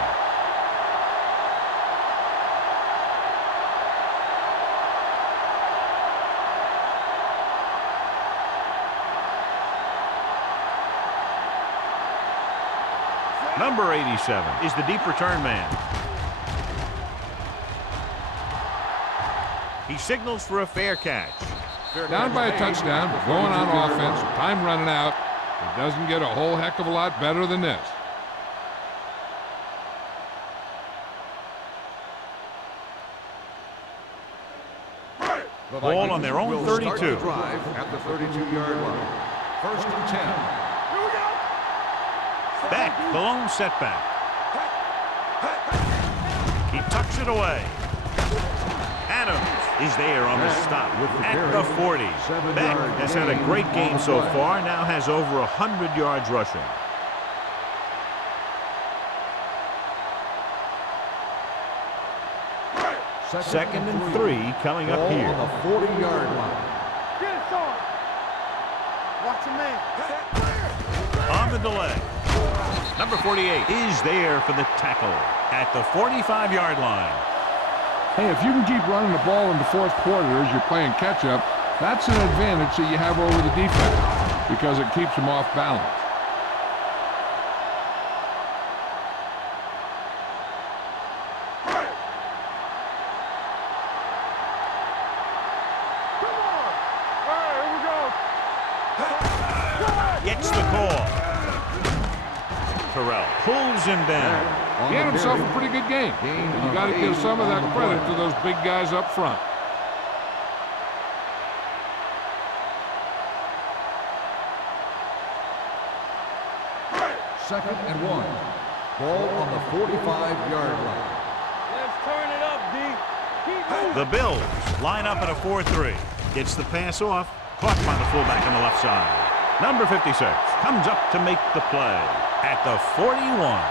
Number 87 is the deep return man. He signals for a fair catch. Down by a touchdown, going on offense, time running out. It doesn't get a whole heck of a lot better than this. Ball on their own 32. Drive at the 32-yard line. First and 10. Here we go. Back, the lone setback. He tucks it away. Adams is there on the stop at the 40. Beck has had a great game so far, now has over 100 yards rushing. Second and 3 coming up here. On the 40-yard line. Get it, son. Watch your man. On the delay. Number 48 is there for the tackle at the 45-yard line. Hey, if you can keep running the ball in the fourth quarter as you're playing catch-up, that's an advantage that you have over the defense because it keeps them off balance. Come on. All right, here we go. Gets the call. Terrell pulls him down. He had himself a pretty good game. And you got to give some of that credit to those big guys up front. Second and 1. Ball on the 45-yard line. Let's turn it up, D. Keep moving. The Bills line up at a 4-3. Gets the pass off. Caught by the fullback on the left side. Number 56 comes up to make the play at the 41.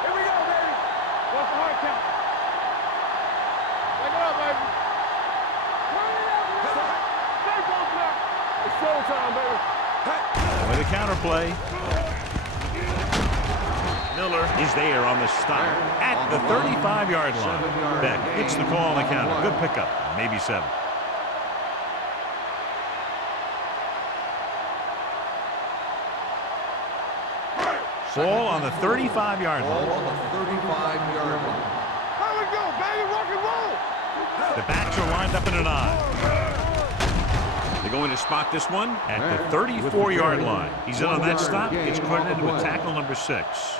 Here we go, baby. What's the hard count? Take it up, baby. Turn it up, man. Stay close now. It's showtime, baby. With a counter play. Miller is there on the stop at the 35-yard line. Beck hits the call on the counter. Good pickup. Maybe 7. Ball on the 35-yard Ball line. on the 35-yard line. Here we go, baby. Rock and roll. The backs are lined up in an I. They're going to spot this one at the 34-yard line. He's in on that stop. Gets credited with tackle number 6.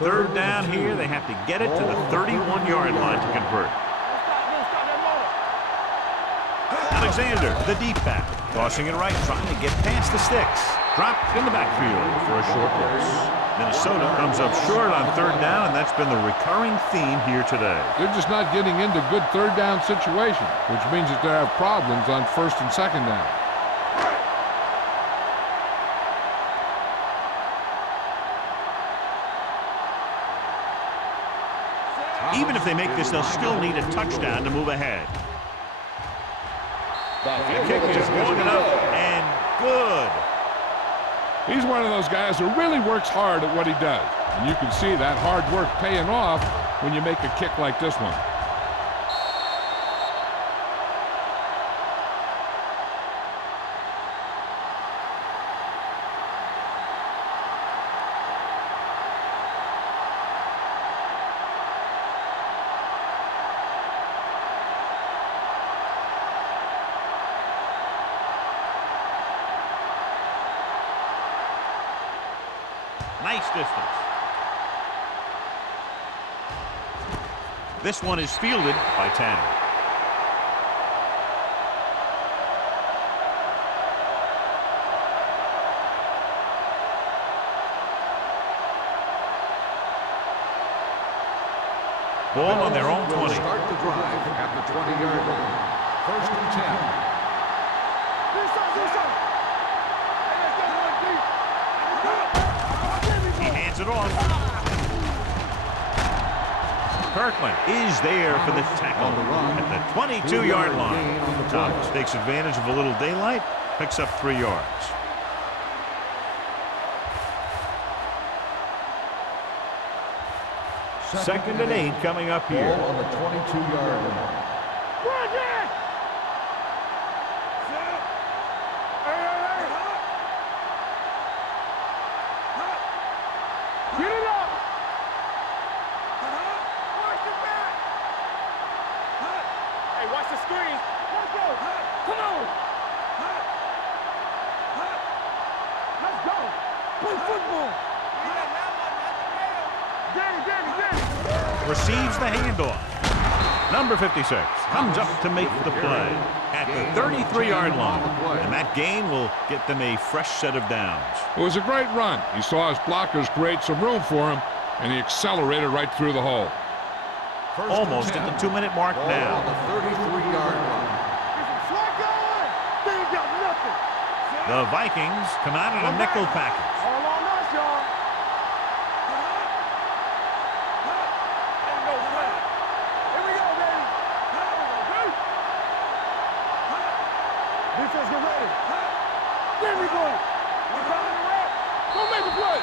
Third down here. They have to get it to the 31-yard line to convert. Don't stop that motor. Out of Alexander, the deep back. Tossing it right, trying to get past the sticks. Dropped in the backfield for a short loss. Minnesota comes up short on third down, and that's been the recurring theme here today. They're just not getting into good third down situations, which means that they have problems on first and second down. Even if they make this, they'll still need a touchdown to move ahead. The kick is long enough and good. He's one of those guys who really works hard at what he does. And you can see that hard work paying off when you make a kick like this one. Nice distance. This one is fielded by Tanner. Ball on their own 20. Start the drive at the 20-yard line. First and 10. It off. Kirkland is there for the tackle at the 22-yard line. Thomas takes advantage of a little daylight, picks up 3 yards. Second and 8 coming up here. Ball on the 22-yard line. Receives the handoff. Number 56 comes up to make the play at the 33-yard line. And that gain will get them a fresh set of downs. It was a great run. He saw his blockers create some room for him, and he accelerated right through the hole. Almost at the 2-minute mark now. On the 33-yard line. The Vikings come out in a nickel package. Defense, get ready. There we go. Don't make a play.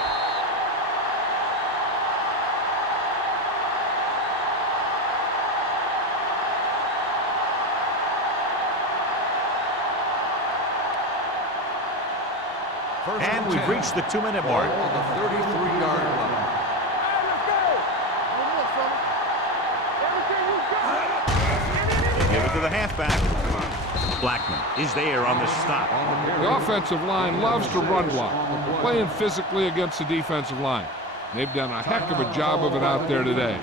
And we've reached the 2-minute mark. On the 33-yard line. They give it to the halfback. Blackman is there on the stop. The offensive line loves to run block, playing physically against the defensive line. They've done a heck of a job of it out there today.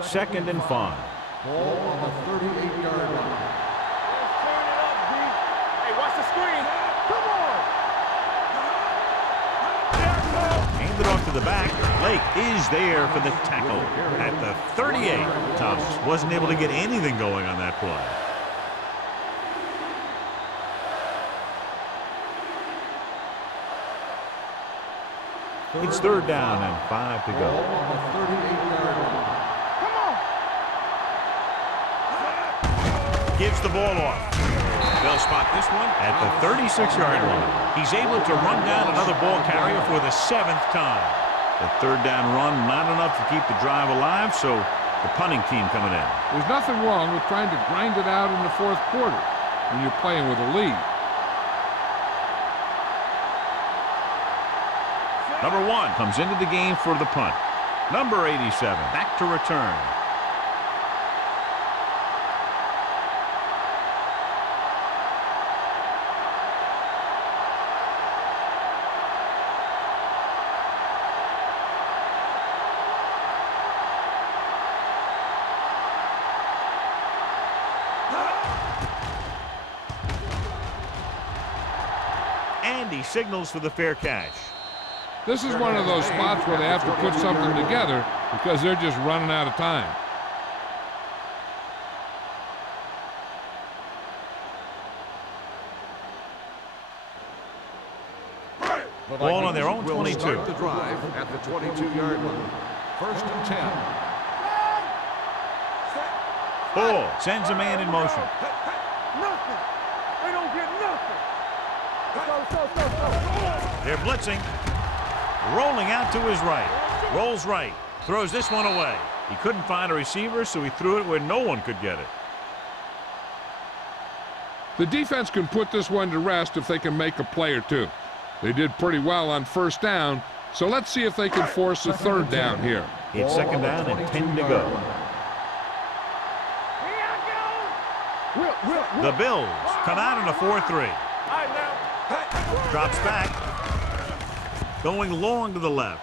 Second and 5. Ball on the 38-yard line. Let's turn it up, D. Hey, watch the screen. Come on. Hand it off to the back. Lake is there for the tackle at the 38. Thomas wasn't able to get anything going on that play. It's third down and 5 to Ball go. on the 38-yard line. Gives the ball off. They'll spot this one at the 36-yard line. He's able to run down another ball carrier for the 7th time. The third down run not enough to keep the drive alive, so the punting team coming in. There's nothing wrong with trying to grind it out in the fourth quarter when you're playing with a lead. Number 1 comes into the game for the punt. Number 87 back to return. he signals for the fair catch. This is one of those spots where they have to put something together because they're just running out of time. Ball on their own 22. Start the drive at the 22-yard line. 1st and 10. Ball sends a man in motion. Nothing. They don't get nothing. Go. They're blitzing. Rolling out to his right. Rolls right. Throws this one away. He couldn't find a receiver, so he threw it where no one could get it. The defense can put this one to rest if they can make a play or two. They did pretty well on 1st down, so let's see if they can force a 3rd down here. It's 2nd down and 10 to go. The Bills come out in a 4-3. Drops back. Going long to the left.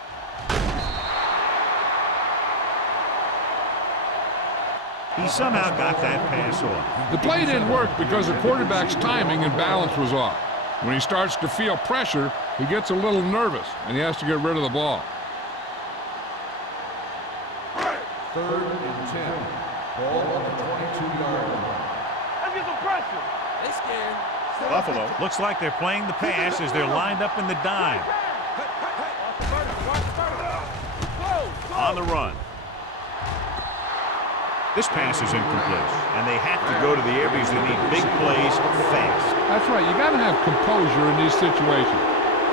He somehow got that pass off. The play didn't work because the quarterback's timing and balance was off. When he starts to feel pressure, he gets a little nervous, and he has to get rid of the ball. 3rd and 10. Ball on the 22-yard line. Let's get some pressure. They scared. Buffalo looks like they're playing the pass as they're lined up in the dime. On the run. This pass is incomplete, and they have to go to the areas that need big plays fast. That's right. You got to have composure in these situations.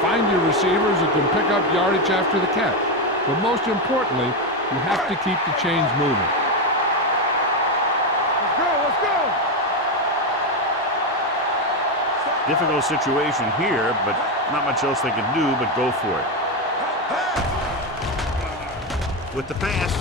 Find your receivers who can pick up yardage after the catch. But most importantly, you have to keep the chains moving. Let's go. Difficult situation here, but not much else they can do but go for it. With the pass,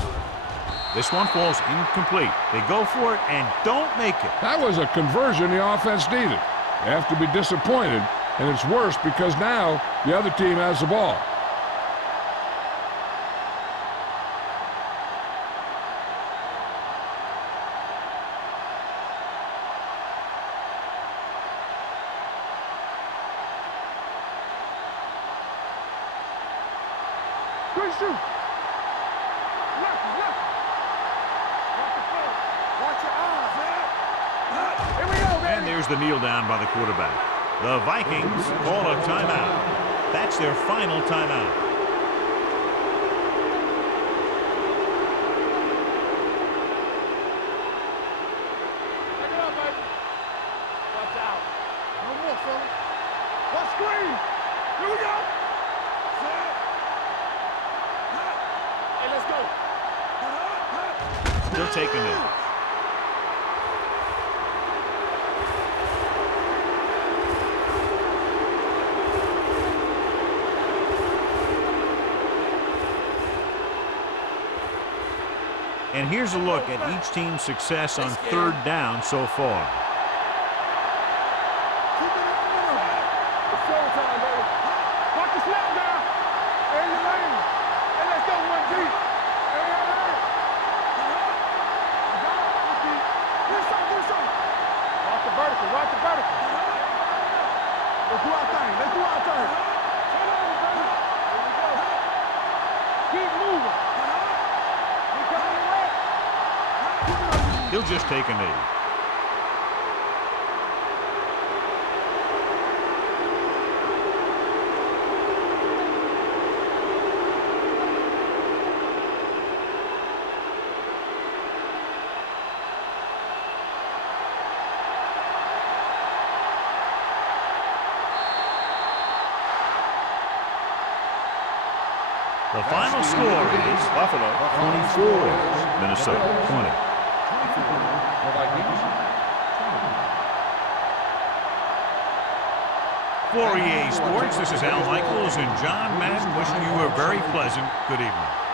this one falls incomplete. They go for it and don't make it. That was a conversion the offense needed. They have to be disappointed, and it's worse because now the other team has the ball. Good shoot. And there's the kneel down by the quarterback. The Vikings call a timeout. That's their final timeout. Take it up, baby. Watch out. No more, fella. Let's screen. Here we go. Hey, let's go. Still taking it. And here's a look at each team's success on 3rd down so far. It's showtime, baby. Watch the snap down. Hey, your lane. Hey, let's go one deep. Hey. Do something. Watch the vertical. Let's do our thing. Here we go. Keep moving. We coming away. He'll just take a knee. The final score is Buffalo 24, Minnesota 20. For EA Sports, this is Al Michaels and John Madden wishing you a very pleasant good evening.